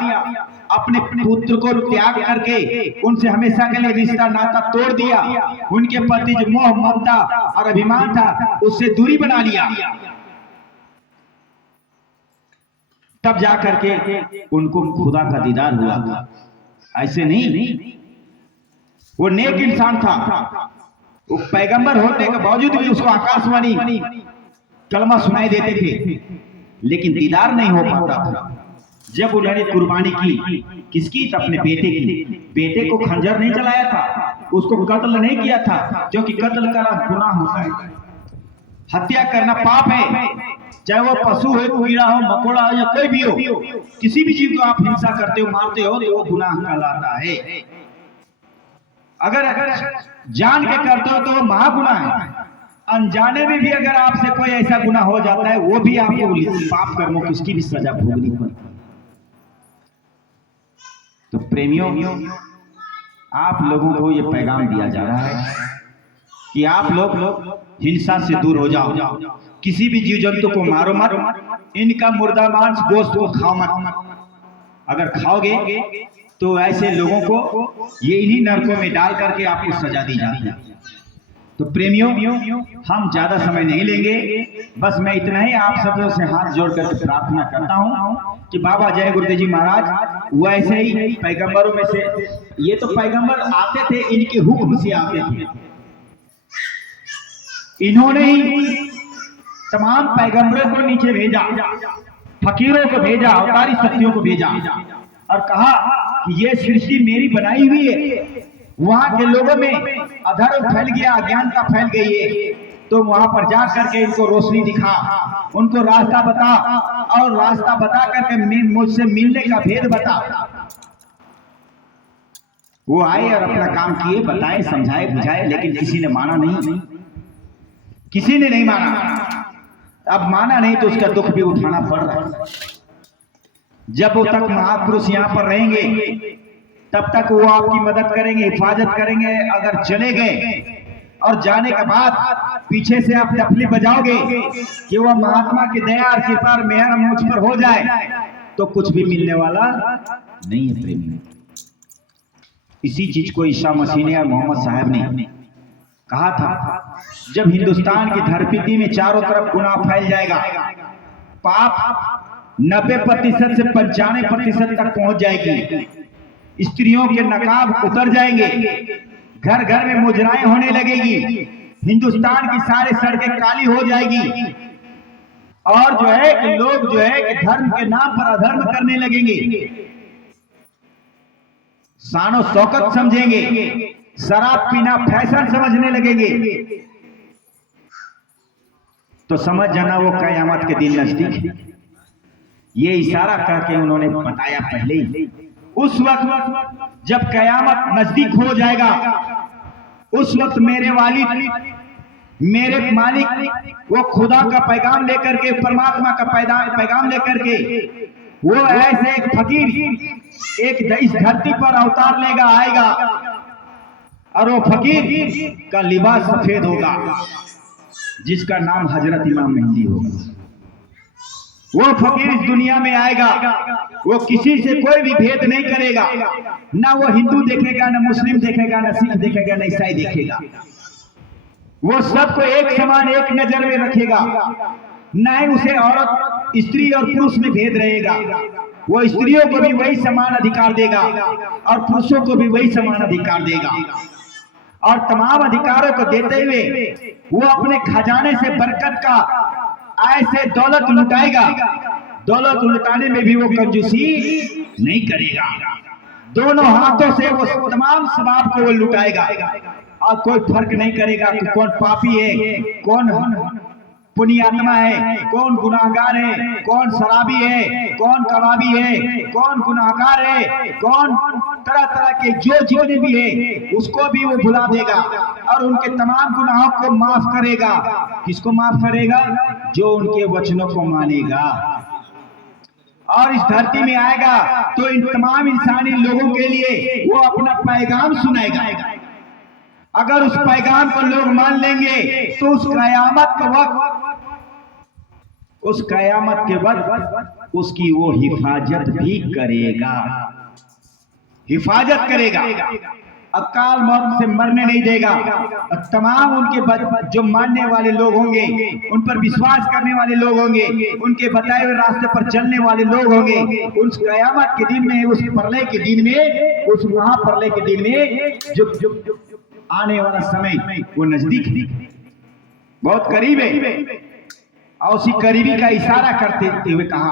अपने पुत्र को त्याग करके उनसे हमेशा के लिए रिश्ता नाता तोड़ दिया। उनके प्रति जो मोह, ममता और अभिमान था उससे दूरी बना लिया। तब जाकर के उनको खुदा का दीदार हुआ। ऐसे नहीं वो नेक इंसान था, वो पैगंबर होने के बावजूद भी उसको आकाशवाणी कलमा सुनाई देते थे, लेकिन दीदार नहीं हो पाता था। जब उन्होंने कुर्बानी की, किसकी? अपने बेटे की। बेटे को खंजर नहीं चलाया था, उसको कत्ल नहीं किया था, क्योंकि कत्ल करना गुनाह होता है, हत्या करना पाप है। चाहे वो पशु हो, कीड़ा हो, मकोड़ा हो या कोई भी हो, किसी भी जीव को आप हिंसा करते हो, मारते हो, तो वो गुनाह कहलाता है। अगर जान के करते हो तो वो महागुनाह है। अनजाने में भी अगर आपसे कोई ऐसा गुनाह हो जाता है, वो भी आपको पाप कर्मों की उसकी भी सजा भोगनी पड़ती। तो प्रेमियों, आप लोगों को ये पैगाम दिया जा रहा है कि आप लोग हिंसा से दूर हो जाओ, किसी भी जीव जंतु को मारो मत, इनका मुर्दा मांस गोश्त को खाओ मत। अगर खाओगे तो ऐसे लोगों को ये इन्हीं नरकों में डाल करके आपको सजा दी जाती है। तो प्रेमियों, हम ज्यादा समय नहीं लेंगे, बस मैं इतना ही आप सब से हाथ जोड़ करके प्रार्थना करता हूँ कि बाबा जय गुरुदेव जी महाराज वैसे ही पैगंबरों में से, ये तो पैगंबर आते थे, इनके हुक्म से आते थे। इन्होंने ही तमाम पैगंबरों को नीचे भेजा, फकीरों को भेजा, अवतारी शक्तियों को भेजा और कहा कि ये सृष्टि मेरी बनाई हुई है। वहां के लोगों में अधर्म फैल गया, अज्ञानता फैल गई है, तो वहां पर जा करके इनको रोशनी दिखा, उनको रास्ता बता, और रास्ता बता करके मुझसे मिलने का भेद बता। वो आए और अपना काम किए, बताए, समझाए, बुझाए, लेकिन किसी ने माना नहीं, किसी ने नहीं माना। अब माना नहीं तो उसका दुख भी उठाना पड़ रहा है। जब तक महापुरुष यहाँ पर रहेंगे तब तक वो आपकी मदद करेंगे, हिफाजत करेंगे। अगर चले गए और जाने के बाद पीछे से आप डफली बजाओगे कि वह महात्मा की दया और कृपा और मेहर मुझ पर हो जाए, तो कुछ भी मिलने वाला नहीं है प्रेमी। इसी चीज को ईसा मसीह ने और मोहम्मद साहब ने कहा था, जब हिंदुस्तान की धरती में चारों तरफ गुनाह फैल जाएगा, पाप 90% से 95% तक पहुंच जाएगी, स्त्रियों के नकाब उतर जाएंगे, घर घर में मुजराएं होने लगेगी, हिंदुस्तान की सारी सड़कें काली हो जाएगी, और जो है कि लोग जो है कि धर्म के नाम पर अधर्म करने लगेंगे, शानो शौकत समझेंगे, शराब पीना फैशन समझने लगेंगे। तो समझ जाना वो कयामत के दिन नजदीक है। ये इशारा करके उन्होंने बताया पहले ही। उस वक्त जब कयामत नजदीक हो जाएगा, उस वक्त मेरे वालिद, मेरे मालिक, वो खुदा का पैगाम लेकर के, परमात्मा का पैगाम लेकर के, वो ऐसे एक फकीर एक इस धरती पर अवतार लेगा, आएगा, और वो फकीर का लिबास सफेद होगा, जिसका नाम हजरत इमाम मेहदी होगा। वो फकीर इस दुनिया में आएगा, वो किसी से कोई भी भेद नहीं करेगा, ना वो हिंदू देखेगा, ना मुस्लिम देखेगा, ना सिख देखेगा, ना ईसाई देखेगा। वो सबको एक समान एक नजर में रखेगा, ना ही उसे औरत, स्त्री और पुरुष में भेद रहेगा। वो स्त्रियों को भी वही समान अधिकार देगा और पुरुषों को भी वही समान अधिकार देगा, और तमाम अधिकारों को देते हुए वो अपने खजाने से बरकत का ऐसे दौलत लुटाएगा, दौलत लुटाने में भी वो कंजूसी नहीं करेगा। दोनों हाथों से वो तमाम सवाब को वो लुटाएगा, और कोई फर्क नहीं करेगा कि कौन पापी है, कौन पुण्यात्मा है, कौन गुनाहगार है, कौन शराबी है, कौन कबाबी है, कौन गुनाहगार है, कौन तरह तरह के जो जितने भी है, उसको भी वो भुला देगा और उनके तमाम गुनाहों को माफ करेगा। किसको माफ करेगा? जो उनके वचनों को मानेगा और इस धरती में आएगा, तो इन तमाम इंसानी लोगों के लिए वो अपना पैगाम सुनाएगा। अगर उस पैगाम को लोग मान लेंगे तो उस कयामत के वक्त उसकी वो हिफाजत भी करेगा, हिफाजत करेगा। अकाल मौत से मरने नहीं देगा। और तमाम उनके जो मानने वाले लोग होंगे, उन पर विश्वास करने वाले लोग होंगे, उनके बताए हुए रास्ते पर चलने वाले लोग होंगे, उस कयामत के दिन में, उस प्रलय के दिन में, उस महाप्रलय के दिन में जो आने वाला समय वो नजदीक है, बहुत करीब है। और उसी करीबी का इशारा करते हुए कहा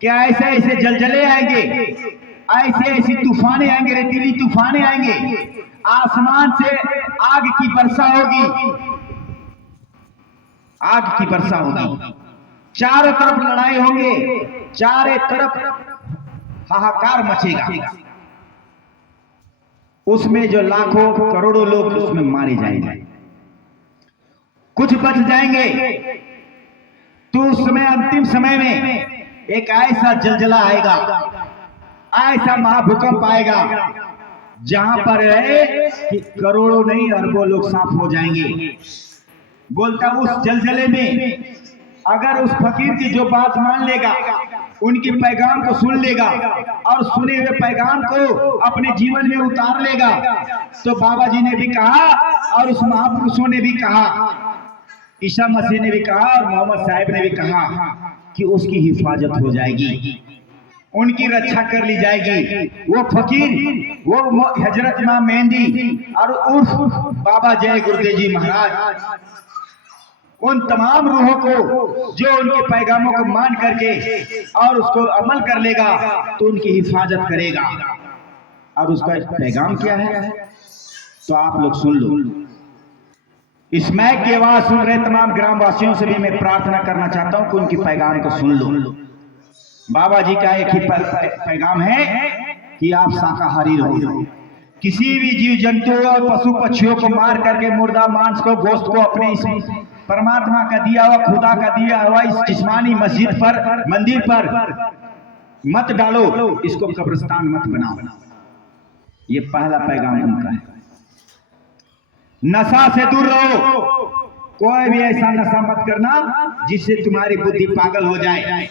कि ऐसे ऐसे जलजले आएंगे, ऐसे ऐसी तूफाने आएंगे, रेतीली तूफाने आएंगे, आसमान से आग की वर्षा होगी, आग की वर्षा होगी, चारों तरफ लड़ाई होंगे, चारों तरफ हाहाकार मचेगा। उसमें जो लाखों करोड़ों लोग उसमें मारे जाएंगे, कुछ बच जाएंगे। तो उस समय अंतिम समय में एक ऐसा जलजला आएगा, ऐसा महाभूकंप आएगा, जहां पर है कि करोड़ों नहीं अरबों लोग साफ हो जाएंगे। बोलता उस जलजले में अगर उस फकीर की जो बात मान लेगा, उनकी पैगाम को सुन लेगा और सुने हुए पैगाम को अपने जीवन में उतार लेगा, तो बाबा जी ने भी कहा और उस महापुरुषों ने भी कहा, ईसा मसीह ने भी कहा और मोहम्मद साहब ने भी कहा कि उसकी हिफाजत हो जाएगी, उनकी रक्षा कर ली जाएगी। वो फकीर, वो हजरत इमाम मेहंदी और उर्फ बाबा जय गुरुदेव जी महाराज, उन तमाम रूहों को जो उनके पैगामों को मान करके और उसको अमल कर लेगा तो उनकी हिफाजत करेगा। और उसका पैगाम क्या है तो आप लोग सुन लो। इस मैक की आवाज सुन रहे तमाम ग्रामवासियों से भी मैं प्रार्थना करना चाहता हूं कि उनकी पैगाम को सुन लो। बाबा जी का एक ही पैगाम है कि आप शाकाहारी रहो, किसी भी जीव जंतु और पशु पक्षियों को मार करके मुर्दा मांस को, गोश्त को अपने इस परमात्मा का दिया हुआ, खुदा का दिया हुआ इस जिस्मानी मस्जिद पर, मंदिर पर मत डालो, इसको कब्रिस्तान मत बनाओ। ये पहला पैगाम उनका है। नशा से दूर रहो, कोई भी ऐसा नशा मत करना जिससे तुम्हारी बुद्धि पागल हो जाए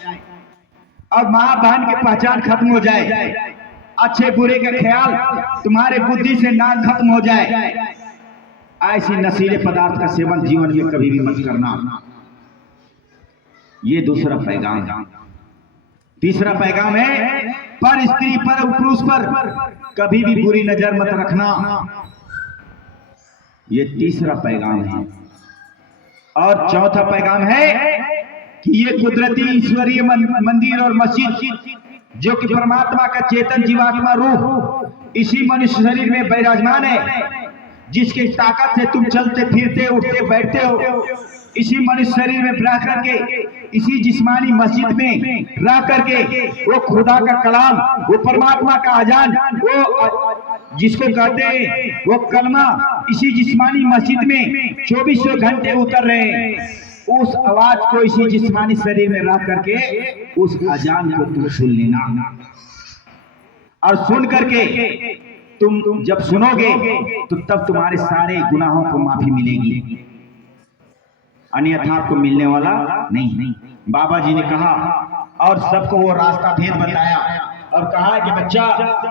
और मां बहन की पहचान खत्म हो जाए, अच्छे बुरे का ख्याल तुम्हारे बुद्धि से ना खत्म हो जाए। ऐसी नशीले पदार्थ का सेवन जीवन में कभी भी मत करना। ये दूसरा पैगाम। तीसरा पैगाम है पर स्त्री पर पुरुष पर कभी भी बुरी नजर मत रखना। ये तीसरा पैगाम है। और चौथा पैगाम है कि ये कुदरती ईश्वरीय मंदिर और मस्जिद जो कि परमात्मा का चेतन जीवात्मा रूह इसी मनुष्य शरीर में विराजमान है, जिसकी ताकत से तुम चलते फिरते उठते बैठते हो, इसी मनुष्य शरीर में रह करके, इसी जिस्मानी मस्जिद में रह करके वो खुदा का कलाम, वो परमात्मा का अजान, वो जिसको कहते हैं वो कलमा इसी जिस्मानी मस्जिद में 24 घंटे उतर रहे हैं। उस आवाज को इसी जिस्मानी शरीर में रह करके उस अजान को तुम सुन लेना और सुन करके तुम जब सुनोगे तो तब तुम्हारे सारे गुनाहों को माफी मिलेगी, अन्यथा आपको मिलने वाला नहीं। बाबा जी ने कहा और सबको वो रास्ता भेद बताया और कहा कि बच्चा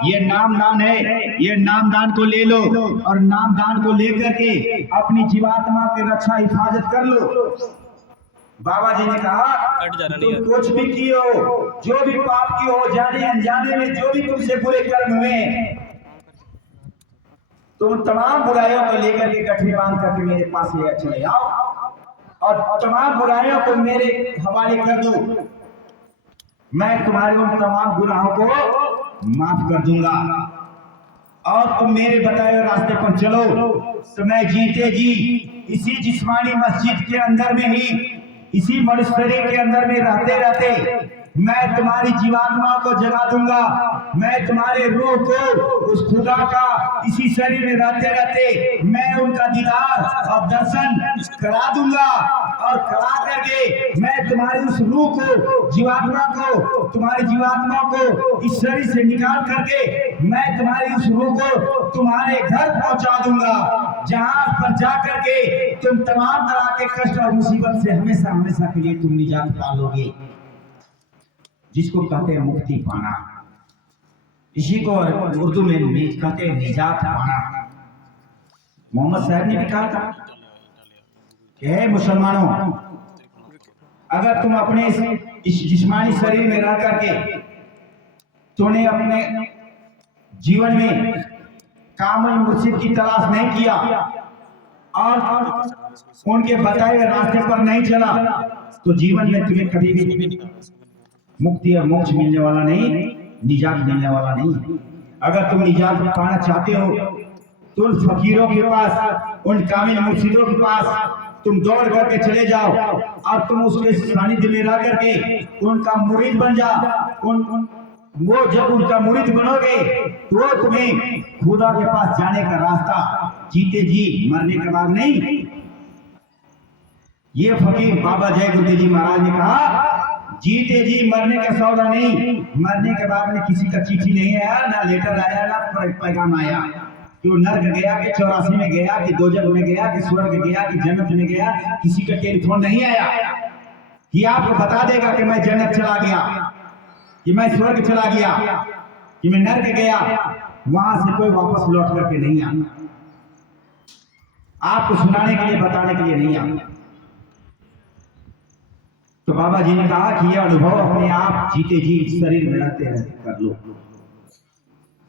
ये नामदान है, ये नामदान को ले लो और नामदान को लेकर के अपनी जीवात्मा की रक्षा हिफाजत कर लो। बाबा जी ने कहा तुम कुछ भी किए हो, जो भी पाप किए हो, जाने अनजाने में जो भी तुमसे बुरे कर्म हुए, तुम तमाम बुराइयों को लेकर के गठरी बांध करके मेरे पास ले चले आओ और तमाम बुराइयों को मेरे हवाले कर दो। मैं तुम्हारे उन तमाम गुनाहों को माफ कर दूंगा और तुम मेरे बताए हुए रास्ते पर चलो। तो मैं जीते जी इसी जिस्मानी मस्जिद के अंदर में ही, इसी मनुष्य शरीर के अंदर में रहते रहते मैं तुम्हारी जीवात्मा को जगा दूंगा। मैं तुम्हारे रूह को उस खुदा का इसी शरीर में रहते रहते मैं उनका दीदार और दर्शन करा दूंगा और करा करके मैं तुम्हारी उस रूह को, जीवात्मा को, तुम्हारी जीवात्मा को इस शरीर से निकाल करके मैं तुम्हारी उस रूह को तुम्हारे घर पहुंचा दूंगा, जहां पर जा करके तुम तमाम तरह के कष्ट और मुसीबत से हमेशा हमेशा के लिए तुम निजात पालोगे, जिसको कहते हैं मुक्ति पाना। इसी को उर्दू में कहते हैं निजात पाना। मोहम्मद साहब ने भी कहा था कि हे मुसलमानों, अगर तुम अपने इस जिस्मानी शरीर में रह करके तूने अपने जीवन में कामिल मुर्शिद की तलाश नहीं किया और उनके बताए हुए रास्ते पर नहीं चला, तो जीवन में तुम्हें कभी भी मुक्ति और मोक्ष मिलने वाला नहीं, निजात मिलने वाला नहीं। अगर तुम निजात पाना चाहते हो तो उन फकीरों के पास, उन कामिल मुर्शिदों के पास तुम दौड़ करके चले जाओ और तुम उसके सानिध्य में रह करके उनका मुरीद बन जा। वो जब उनका मुरीद बनोगे तो वो तुम्हें खुदा के पास जाने का रास्ता जीते जी मरने के बाद नहीं। ये फकीर बाबा जय गुरुदेव जी महाराज ने कहा, जीते जी मरने का सौदा नहीं। मरने के बाद में किसी का चिट्ठी नहीं आया, ना लेटर आया, ना पैगाम आया कि वो नर्क गया, कि 84 में गया, कि दोजख में गया, कि स्वर्ग गया, कि जन्नत में गया। किसी का टेलीफोन नहीं आया कि आपको बता देगा कि मैं जन्नत चला गया, कि मैं स्वर्ग चला गया, कि मैं नर्क गया। वहां से कोई वापस लौट करके नहीं आया, आपको सुनाने के लिए, बताने के लिए नहीं आया। तो बाबा जी ने कहा कि यह अनुभव अपने आप जीते जी शरीर में रहते रहते कर लो।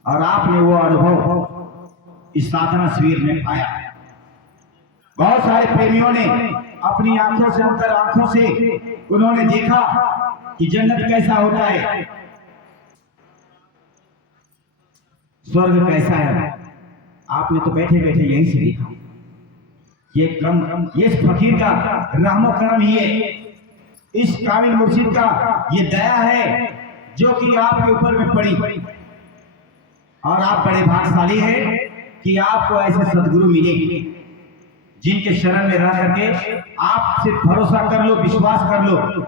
और आपने वो अनुभव इस साधना शिविर में पाया। बहुत सारे प्रेमियों ने अपनी आंखों से, अंतर आंखों से उन्होंने देखा कि जन्नत कैसा होता है, स्वर्ग कैसा है। आपने तो बैठे बैठे यही से देखा। ये कम, ये फकीर का रहमो करम ही है, इस कामिल मुर्शिद का ये दया है जो कि आपके ऊपर में पड़ी। और आप बड़े भाग्यशाली हैं कि आपको ऐसे सदगुरु मिले जिनके शरण में रह करके आप सिर्फ भरोसा कर लो, विश्वास कर लो।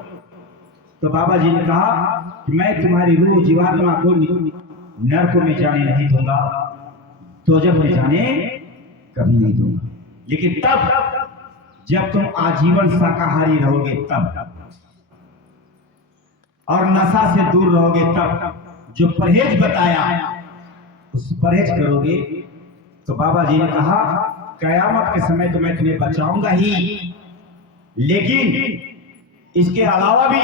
तो बाबा जी ने कहा कि मैं तुम्हारी रूह जीवात्मा को नरकों में जाने नहीं दूंगा, दोजख में जाने कभी नहीं दूंगा, लेकिन तब जब तुम आजीवन शाकाहारी रहोगे तब, और नशा से दूर रहोगे तब, जो परहेज बताया उस परहेज करोगे। तो बाबा जी ने कहा कयामत के समय तो मैं तुम्हें बचाऊंगा ही, लेकिन इसके अलावा भी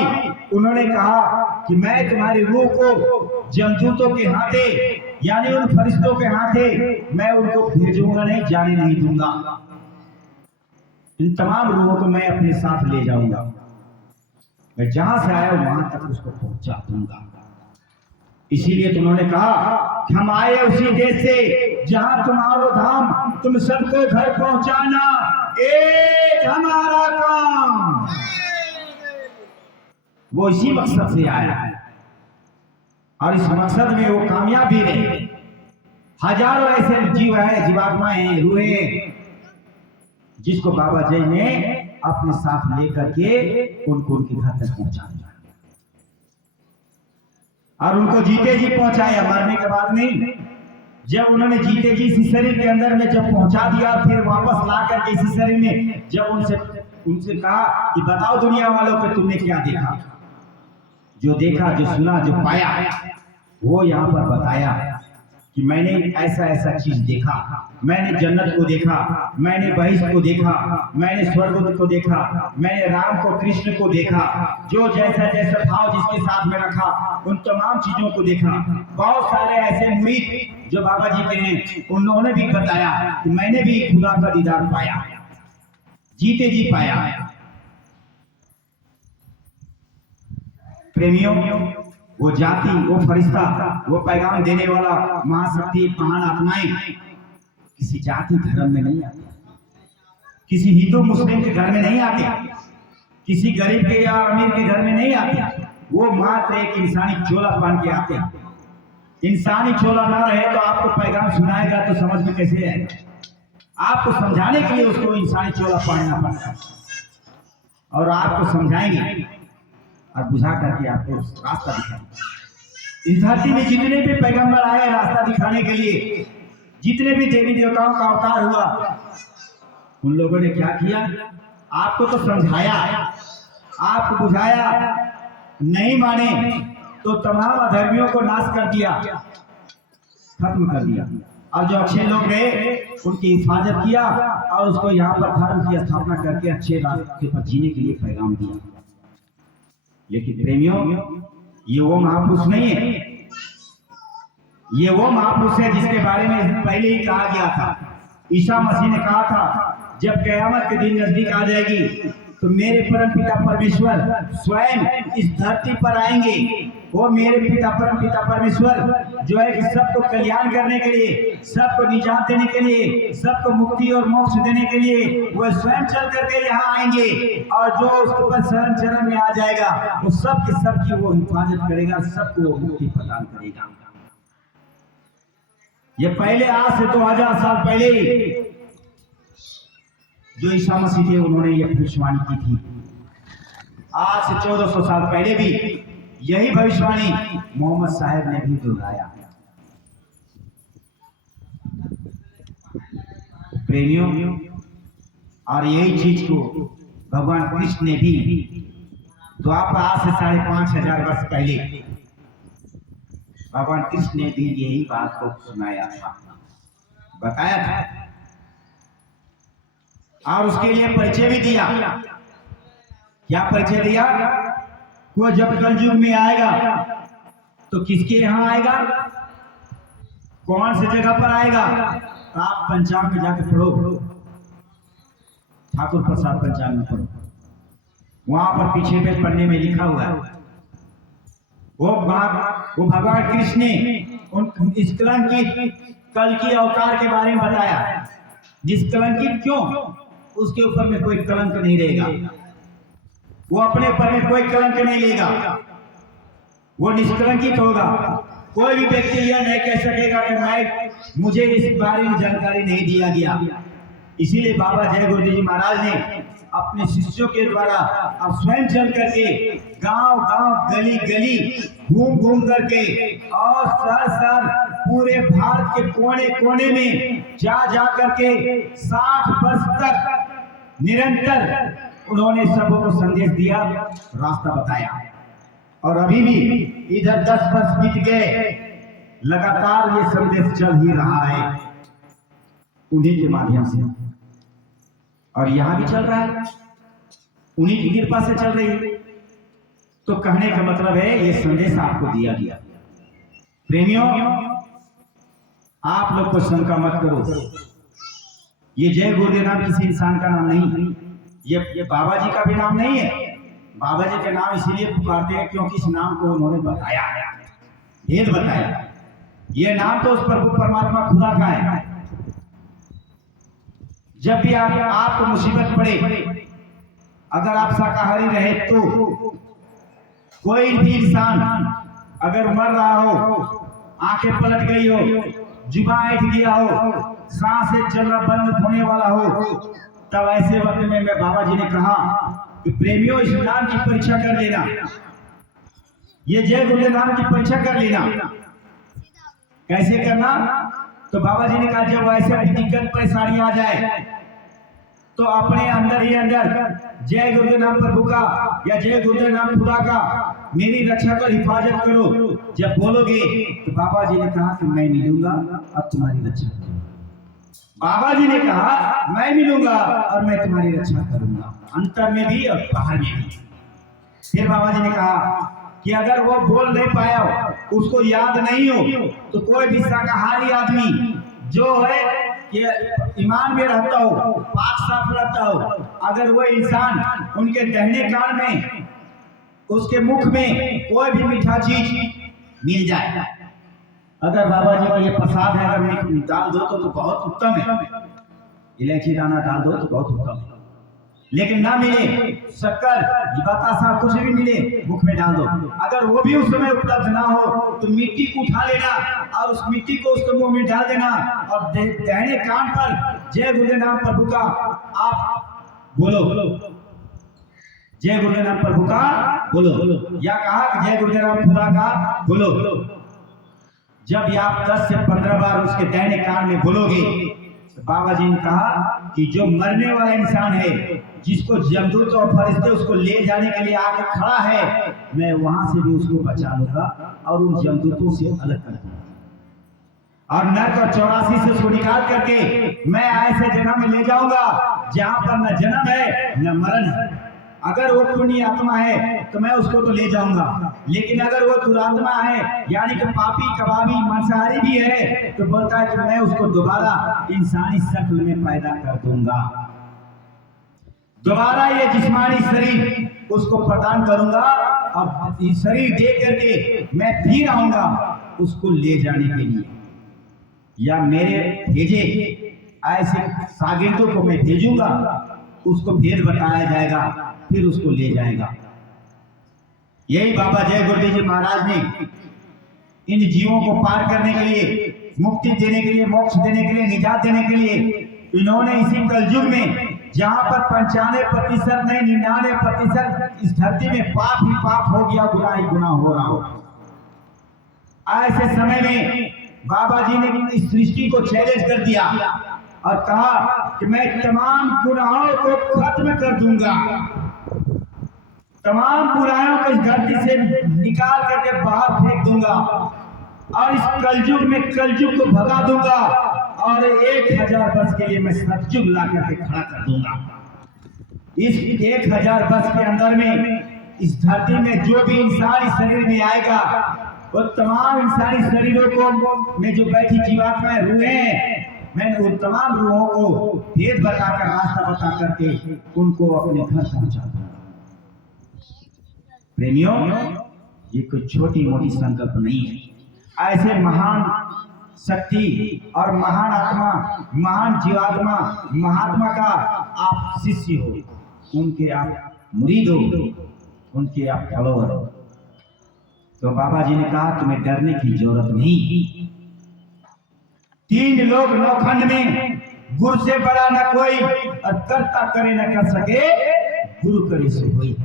उन्होंने कहा कि मैं तुम्हारी रूह को जमदूतों के हाथे, यानी उन फरिश्तों के हाथे मैं उनको भेजूंगा नहीं, जाने नहीं दूंगा। इन तमाम रूहों को मैं अपने साथ ले जाऊंगा, मैं जहां से आया वहां तक उसको पहुंचा दूंगा। इसीलिए तुमने कहा कि हम आए उसी देश से जहां तुम्हारो धाम, तुम सबको घर पहुंचाना एक हमारा काम। वो इसी मकसद से आया है और इस मकसद में वो कामयाब भी रहे। हजारों ऐसे जीव है, जीवात्माएं हैं, रूहें, जिसको बाबा जी ने अपने साथ लेकर के उनको उनके घर तक पहुंचा दिया और उनको जीते जी पहुंचाया, मरने के बाद नहीं। जब उन्होंने जीते जी इसी शरीर के अंदर में जब पहुंचा दिया, फिर वापस ला करके इसी शरीर में जब उनसे कहा कि बताओ दुनिया वालों को तुमने क्या देखा। जो देखा, जो सुना, जो पाया, वो यहाँ पर बताया कि मैंने ऐसा ऐसा चीज देखा। मैंने जन्नत को देखा, मैंने बहिष्ठ को देखा, मैंने स्वर्ग को देखा, मैंने राम को, कृष्ण को देखा। जो जैसा जैसा भाव जिसके साथ में रखा, उन तमाम चीजों को देखा। बहुत सारे ऐसे मुरीद जो बाबा जी के हैं, उन्होंने भी बताया कि मैंने भी खुदा का दीदार पाया, जीते जी पाया। प्रेमियों, वो जाति, वो फरिश्ता, वो पैगाम देने वाला महाशक्ति, महान आत्माएं किसी जाति धर्म में नहीं आते, किसी हिंदू मुस्लिम के घर में नहीं आते, किसी गरीब के या अमीर के घर में नहीं आते। वो मात्र एक इंसानी चोला पहन के आते हैं। इंसानी चोला ना रहे तो आपको पैगाम सुनाएगा तो समझ में कैसे आएगा। आपको समझाने के लिए उसको इंसानी चोला पहनना पड़ता है और आपको समझाएंगे और बुझा करके आपको रास्ता दिखाएंगे। इस धरती में जितने भी पैगंबर आए रास्ता दिखाने के लिए, जितने भी देवी देवताओं का अवतार हुआ, उन लोगों ने क्या किया? आपको तो समझाया, आपको बुझाया, नहीं माने तो तमाम अधर्मियों को नाश कर दिया। खत्म कर दिया। और जो अच्छे लोग रहे उनकी हिफाजत किया और उसको यहाँ पर धर्म की स्थापना करके अच्छे रास्ते पर जीने के लिए पैगाम दिया। लेकिन प्रेमियों, ये वो महापुरुष नहीं है, ये वो महापुरुष है जिसके बारे में पहले ही कहा गया था। ईसा मसीह ने कहा था, जब कयामत के दिन नजदीक आ जाएगी तो मेरे परम पिता परमेश्वर स्वयं इस धरती पर आएंगे। वो मेरे परम पिता परमेश्वर जो है कि सबको कल्याण करने के लिए, सबको निजात देने के लिए, सबको मुक्ति और मोक्ष देने के लिए वो स्वयं चल करके यहाँ आएंगे। और जो उसके ऊपर शरण में आ जाएगा वो सबकी वो हिफाजत करेगा, सबको मुक्ति प्रदान करेगा। ये पहले आज से 2000 साल पहले जो ईसा मसीह थे उन्होंने ये भविष्यवाणी की थी। आज से 1400 साल पहले भी यही भविष्यवाणी मोहम्मद साहब ने भी दोहराया। प्रेमियों, और यही चीज को भगवान कृष्ण ने भी द्वापर आज से 5500 वर्ष पहले भगवान कृष्ण ने भी यही बात को सुनाया था, बताया था और उसके लिए परिचय भी दिया। क्या परिचय दिया? वो जब कलयुग में आएगा तो किसके यहाँ आएगा, कौन सी जगह पर आएगा? तो आप पंचांग में जाकर पढ़ो, ठाकुर प्रसाद पंचांग में पढ़ो, वहां पर पीछे पे पढ़ने में लिखा हुआ है। वो भगवान कृष्ण ने उन इस कल की अवतार के बारे में बताया। जिस कलंकित क्यों, उसके ऊपर में कोई कलंक नहीं रहेगा, वो अपने ऊपर में कोई कलंक नहीं लेगा, वो निष्कलंकित होगा। कोई भी व्यक्ति यह नहीं कह सकेगा कि मुझे इस बारे में जानकारी नहीं दिया गया। इसीलिए बाबा जय गुरुदेव जी महाराज ने अपने शिष्यों के द्वारा अब स्वयं चल करके गांव गांव गली गली घूम करके और शहर पूरे भारत के कोने कोने में जा करके 60 वर्ष तक निरंतर उन्होंने सबको को संदेश दिया, रास्ता बताया। और अभी भी इधर 10 वर्ष बीत गए, लगातार ये संदेश चल ही रहा है उन्हीं के माध्यम से, और यहाँ भी चल रहा है, उन्हीं की कृपा से चल रही है। तो कहने का मतलब है ये संदेश आपको दिया गया। प्रेमियों, आप लोग को शंका मत करो, ये जय गुरुदेव नाम किसी इंसान का नाम नहीं, ये बाबा जी का भी नाम नहीं है। बाबा जी का नाम इसीलिए पुकारते हैं क्योंकि इस नाम को उन्होंने बताया, भेद बताया। ये नाम तो उस प्रभु परमात्मा खुदा का है। जब भी आपको मुसीबत पड़े, अगर आप शाकाहारी रहे तो कोई भी इंसान अगर मर रहा हो, आंखें पलट गई हो, जुबान उठ गया हो, सांसें चलना बंद होने वाला हो, तब ऐसे वक्त में मैं बाबा जी ने कहा कि प्रेमियों इस नाम की परीक्षा कर लेना, ये जय गुरुदेव नाम की परीक्षा कर लेना। कैसे करना? तो बाबा जी ने कहा जब ऐसे दिक्कत परेशानी आ जाए तो अपने अंदर ही अंदर जय गुरुदेव नाम प्रभु का या जय गुरुदेव नाम खुदा का मेरी रक्षा कर हिफाजत करो जब बोलोगे तो बाबा जी ने कहा कि मैं मिलूंगा अब तुम्हारी रक्षा करूंगा। बाबा जी ने कहा मैं मिलूंगा और मैं तुम्हारी रक्षा करूंगा, अंतर में भी और बाहर में भी। फिर बाबा जी ने कहा कि अगर वो बोल नहीं पाया हो, उसको याद नहीं हो, तो कोई भी शाकाहारी आदमी जो है कि ईमान में रहता हो, पाक साफ रहता हो, अगर वो इंसान उनके दाहिने कान में, उसके मुख में कोई भी मीठा चीज मिल जाए, अगर बाबा जी का ये प्रसाद है अगर डाल दो तो बहुत उत्तम है, इलायची दाना डाल दो तो बहुत उत्तम है। लेकिन ना मिले शक्कर बतासा कुछ भी मिले मुख में डाल दो, अगर वो भी उस समय उपलब्ध ना हो तो मिट्टी को उठा लेना और उस मिट्टी को उसके मुंह में डाल देना और दाहिने कान पर जय गुरुदेव नाम प्रभु का आप बोलो, जय गुरुदेव नाम प्रभु का बोलो, या कहा जय गुरुदेव नाम खुदा का बोलो। जब आप 10 से 15 बार उसके दाहिने कान में बोलोगे तो बाबा जी ने कहा कि जो मरने वाला इंसान है, जिसको जमदूत और फरिश्ते उसको ले जाने के लिए आके खड़ा है, मैं वहां से भी उसको बचा लूंगा और उन जमदूतों से अलग कर दूंगा। और नर्क और 84 से उसको निकाल करके मैं ऐसे जगह में ले जाऊंगा जहां पर न जन्म है न मरण है। अगर वो पुण्य आत्मा है तो मैं उसको तो ले जाऊंगा, लेकिन अगर वो दुरात्मा है यानी कि पापी कबाबी मांसाहारी भी है तो बोलता है कि मैं उसको दोबारा इंसानी शक्ल में पैदा कर दूंगा, दोबारा ये जिस्मानी शरीर उसको प्रदान करूंगा। अब ये शरीर दे करके मैं फिर आऊंगा उसको ले जाने के लिए, या मेरे भेजे ऐसे शागिर्दों को मैं भेजूंगा, उसको भेद बताया जाएगा, फिर उसको ले जाएगा। यही बाबा जय गुरुदेव जी महाराज ने इन जीवों को पार करने के लिए, मुक्ति देने के लिए, मोक्ष देने के लिए, निजात देने के लिए इन्होंने इसी कलयुग में जहां पर 95% नहीं 99% इस धरती में पाप ही पाप हो गया, गुनाह ही गुनाह हो रहा हो, ऐसे समय में बाबा जी ने इस सृष्टि को चैलेंज कर दिया और कहा कि मैं तमाम गुनाहों को खत्म कर दूंगा, तमाम बुराइयों को इस धरती से निकाल करके बाहर फेंक दूंगा और इस कलयुग में कलयुग को भगा दूंगा और 1000 वर्ष के लिए मैं सतयुग ला करके खड़ा कर दूंगा। इस 1000 वर्ष के अंदर में इस धरती में जो भी इंसानी शरीर में आएगा वो तमाम इंसानी शरीरों को में जो बैठी जीवात्माएं रूहें हैं, मैं उन तमाम रूहों को भेद बताकर, रास्ता बता करके उनको अपने घर पहुंचा दूंगा। प्रेमियों, ये कोई छोटी मोटी संकल्प नहीं है। ऐसे महान शक्ति और महान आत्मा, महान जीवात्मा, महात्मा का आप शिष्य हो, उनके आप मुरीद हो, उनके आप फॉलोअर हो, तो बाबा जी ने कहा तुम्हें डरने की जरूरत नहीं। 3 लोग नौखंड में, गुरु से बड़ा न कोई और करता करे न कर सके, गुरु करे सो कोई।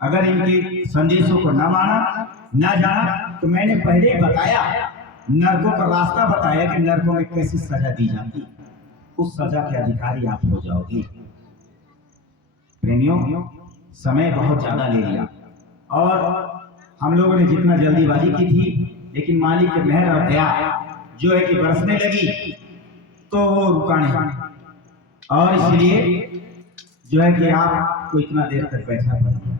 अगर इनके संदेशों को न माना न जाना तो मैंने पहले ही बताया, नरकों का रास्ता बताया कि नरकों में कैसी सजा दी जाती, उस सजा के अधिकारी आप हो जाओगे। प्रेमियों, समय बहुत ज्यादा ले लिया और हम लोगों ने जितना जल्दीबाजी की थी, लेकिन मालिक के मेहर और दया जो है कि बरसने लगी तो वो रुका नहीं, और इसलिए जो है कि आपको इतना देर तक बैठना पड़ा।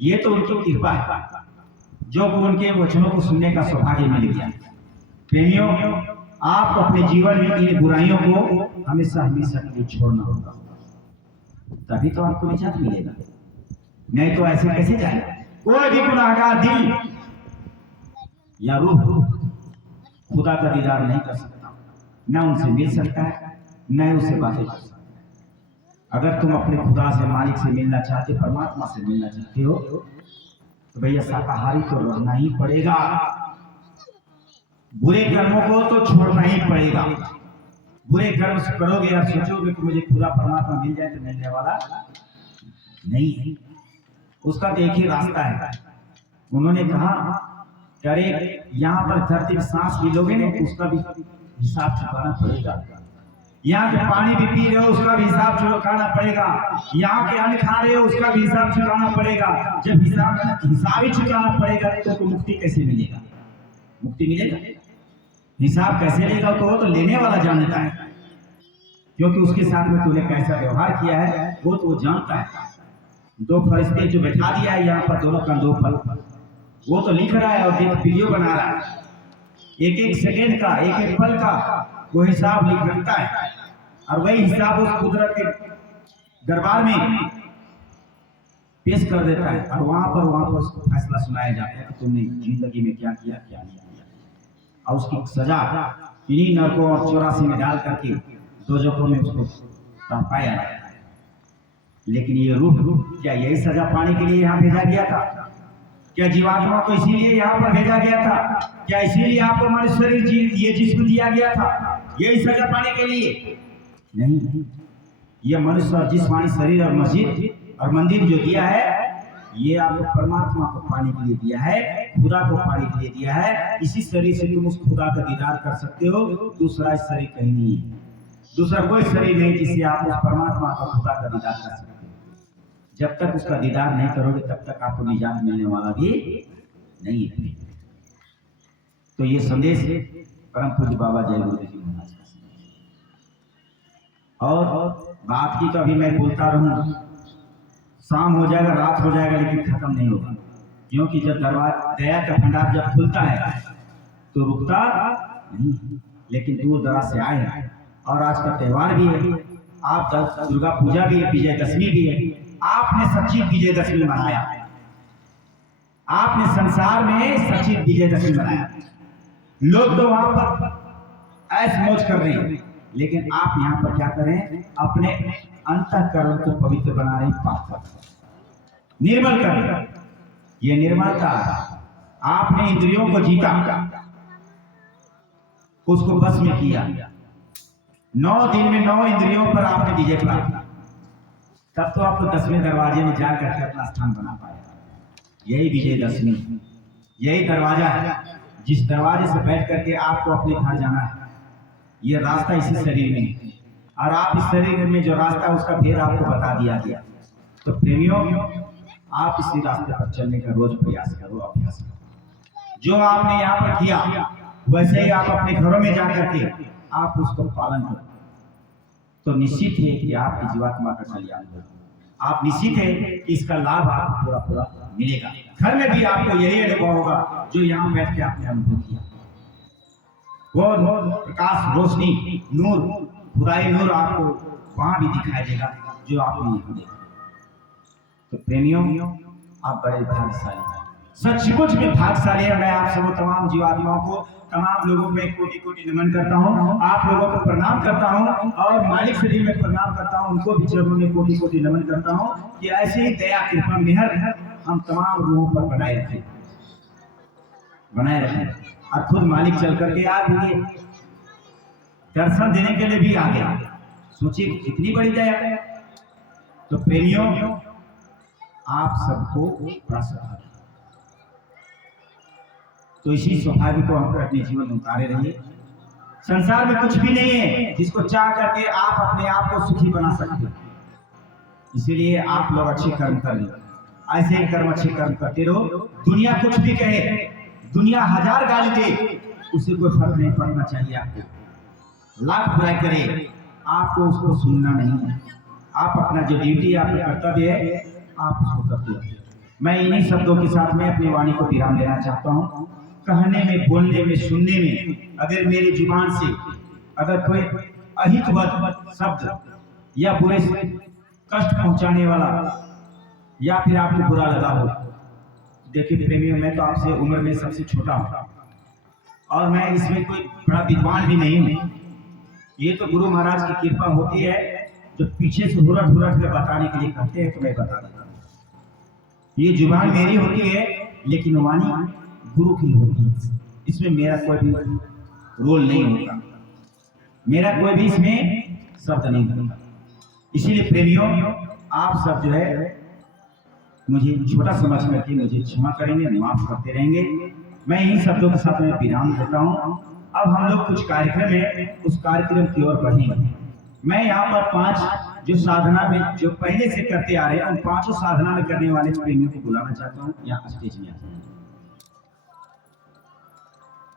ये तो उनकी कृपा है जो उनके वचनों को सुनने का सौभाग्य मिल गया। प्रेमियों, आप अपने जीवन में इन बुराइयों को हमेशा हमेशा के लिए छोड़ना होगा, तभी तो आपको निजात मिलेगा, नहीं तो ऐसे कैसे जाएगा। कोई भी गुनाहगार दिल या रूह खुदा का दीदार नहीं कर सकता, न उनसे मिल सकता है, न उससे बातें कर सकता है। अगर तुम अपने खुदा से, मालिक से मिलना चाहते, परमात्मा से मिलना चाहते हो तो भैया शाकाहारी तो रहना ही पड़ेगा, बुरे कर्मों को तो छोड़ना ही पड़ेगा। बुरे कर्म करोगे और सोचोगे कि मुझे खुदा परमात्मा मिल जाए तो मिलने वाला नहीं है, उसका तो एक ही रास्ता है। उन्होंने कहा कि अरे यहाँ पर धरती में सांस भी लोगे ना, उसका भी हिसाब चुकाना पड़ेगा। यहाँ के पानी भी पी रहे हो, उसका भी हिसाब चुकाना पड़ेगा। यहाँ के अन्न खा रहे हो, उसका भी हिसाब चुकाना पड़ेगा। जब हिसाब ही चुकाना पड़ेगा तो मुक्ति कैसे मिलेगा? मुक्ति मिलेगा? हिसाब कैसे लेगा तो वो तो लेने वाला जानता है, क्योंकि उसके साथ में तूने कैसा व्यवहार किया है वो तो वो जानता है। 2 फरिश्ते जो बैठा दिया है यहाँ पर, दोनों का 2 फल, वो तो लिख रहा है और वीडियो बना रहा है। एक सेकेंड का, एक पल का वो हिसाब लिख रखता है और वही हिसाब उस कुदरत के दरबार में पेश कर देता है और वहां पर उसको फैसला सुनाया जाता है कि तुमने जिंदगी में क्या किया, क्या नहीं किया, और उसकी सजा इन्हीं नरकों और 84 में डाल करके दोजखों में उसको तड़पाया जाता है। लेकिन ये रूह क्या यही सजा पाने के लिए यहाँ भेजा गया था? क्या जीवात्मा को इसीलिए यहाँ पर भेजा गया था? क्या इसीलिए आपको हमारे शरीर ये जिस्म दिया गया था यही सजा पाने के लिए? नहीं, ये मनुष्य और जिस्मानी शरीर और मस्जिद और मंदिर जो दिया है ये आपको परमात्मा को पाने के लिए दिया है, खुदा को पाने के लिए दिया है। इसी शरीर से तुम उस खुदा का दीदार कर सकते हो, दूसरा शरीर कहीं नहीं है, दूसरा कोई शरीर नहीं जिससे आप उस परमात्मा का, खुदा का दीदार कर सकते हो। जब तक उसका दीदार नहीं करोगे तब तक आपको निजात मिलने वाला भी नहीं है। तो ये संदेश परम पूज्य बाबा जय गुरुदेव जी महाराज का समय। और बात की तो अभी मैं बोलता रहूं, शाम हो जाएगा, रात हो जाएगा, लेकिन खत्म नहीं होगा। क्योंकि जब दरबार दया का भंडार जब खुलता है तो रुकता नहीं, लेकिन दूर दराज से आए हैं। और आज का त्योहार भी है, आप दुर्गा पूजा भी है, विजयदशमी भी है। आपने सच्ची विजयदशमी मनाया, आपने संसार में सच्ची विजयदशमी मनाया। लोग तो वहां पर ऐश मौज कर रहे हैं, लेकिन आप यहाँ पर क्या करें, अपने अंतःकरण को पवित्र बना रहे, पाक निर्मल कर रहे। ये निर्मलता, आपने इंद्रियों को जीता, उसको बस में किया। 9 दिन में 9 इंद्रियों पर आपने विजय प्राप्त, तब तो आपको 10वें दरवाजे में जाकर के अपना स्थान बना पाया। यही विजयदशमी, यही दरवाजा है जिस दरवाजे से बैठ करके आपको अपने घर जाना है। ये रास्ता इसी शरीर में है, और आप इस शरीर में जो रास्ता है उसका भेद आपको बता दिया गया। तो प्रेमियों, आप इसी रास्ते पर चलने का रोज प्रयास करो, अभ्यास करो। जो आपने यहाँ पर किया वैसे ही आप अपने घरों में जाकर के आप उसको पालन करो, तो निश्चित है कि आपकी जीवात्मा का कल्याण होगा। आप निश्चित है कि इसका लाभ आपको पूरा पूरा मिलेगा। घर में भी आपको यही अनुभव होगा जो यहाँ बैठ के आपने अनुभव किया। वो प्रकाश, रोशनी, नूर, बुराई नूर आपको वहां भी दिखाई देगा जो आपने यहाँ देखा। तो प्रेमियों, आप बड़े भाग्यशाली हैं, सचमुच में भाग्यशाली है। मैं आप सब तमाम जीवात्माओं को, तमाम लोगों में कोटि कोटि नमन करता हूँ। आप लोगों को प्रणाम करता हूँ, और मालिक शरीर में प्रणाम करता हूँ, उनको भी चरणों में कोटि कोटि नमन करता हूँ कि ऐसे ही दया, कृपा, मेहर हम तमाम रूहों पर बनाए रखें, बनाए रखें। और खुद मालिक चल करके आ गए, दर्शन देने के लिए भी आ गया। सोचिए कितनी बड़ी दया। तो प्रेमियों, आप सबको बड़ा सौभाग्य, तो इसी सौभाग्य को हम अपने जीवन में उतारे रहिए। संसार में कुछ भी नहीं है जिसको चाह करके आप अपने आप को सुखी बना सकते हो। इसीलिए आप लोग अच्छे कर्म कर लो, ऐसे ही कर्म, अच्छे कर्म करते रहो। दुनिया कुछ भी कहे, दुनिया 1000 गाली दे, उसे कोई फर्क नहीं पड़ना चाहिए। आपको लाख बुराई करे, आपको उसको सुनना नहीं है। आप अपना जो ड्यूटी, आपका कर्तव्य है, आप उसको करते रहो। मैं इन्हीं शब्दों के साथ में अपनी वाणी को विराम देना चाहता हूँ। कहने में, बोलने में, सुनने में अगर मेरी जुबान से अगर कोई अहितवत शब्द या बुरे से कष्ट पहुंचाने वाला या फिर आपको बुरा लगा हो, देखिए प्रेमियों, मैं तो आपसे उम्र में सबसे छोटा हूँ, और मैं इसमें कोई बड़ा विद्वान भी नहीं हूँ। ये तो गुरु महाराज की कृपा होती है, जो पीछे से हुरट हुरट के बताने के लिए कहते हैं, तो मैं बता देता हूँ। ये जुबान मेरी होती है, लेकिन वाणी गुरु की होती है। इसमें मेरा कोई भी रोल नहीं होता, मेरा कोई भी इसमें शब्द नहीं होता। इसीलिए प्रेमियों, आप सब जो है मुझे छोटा समझ करके मुझे क्षमा करेंगे, माफ करते रहेंगे। मैं इन्हीं शब्दों के साथ में विराम देता हूँ। अब हम लोग कुछ कार्यक्रम है, उस कार्यक्रम की ओर बढ़ेंगे। मैं यहाँ पर 5 जो साधना में जो पहले से करते आ रहे हैं, उन 5 साधना में करने वाले प्रेमियों को बुलाना चाहता हूँ यहाँ स्टेज में।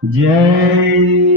जय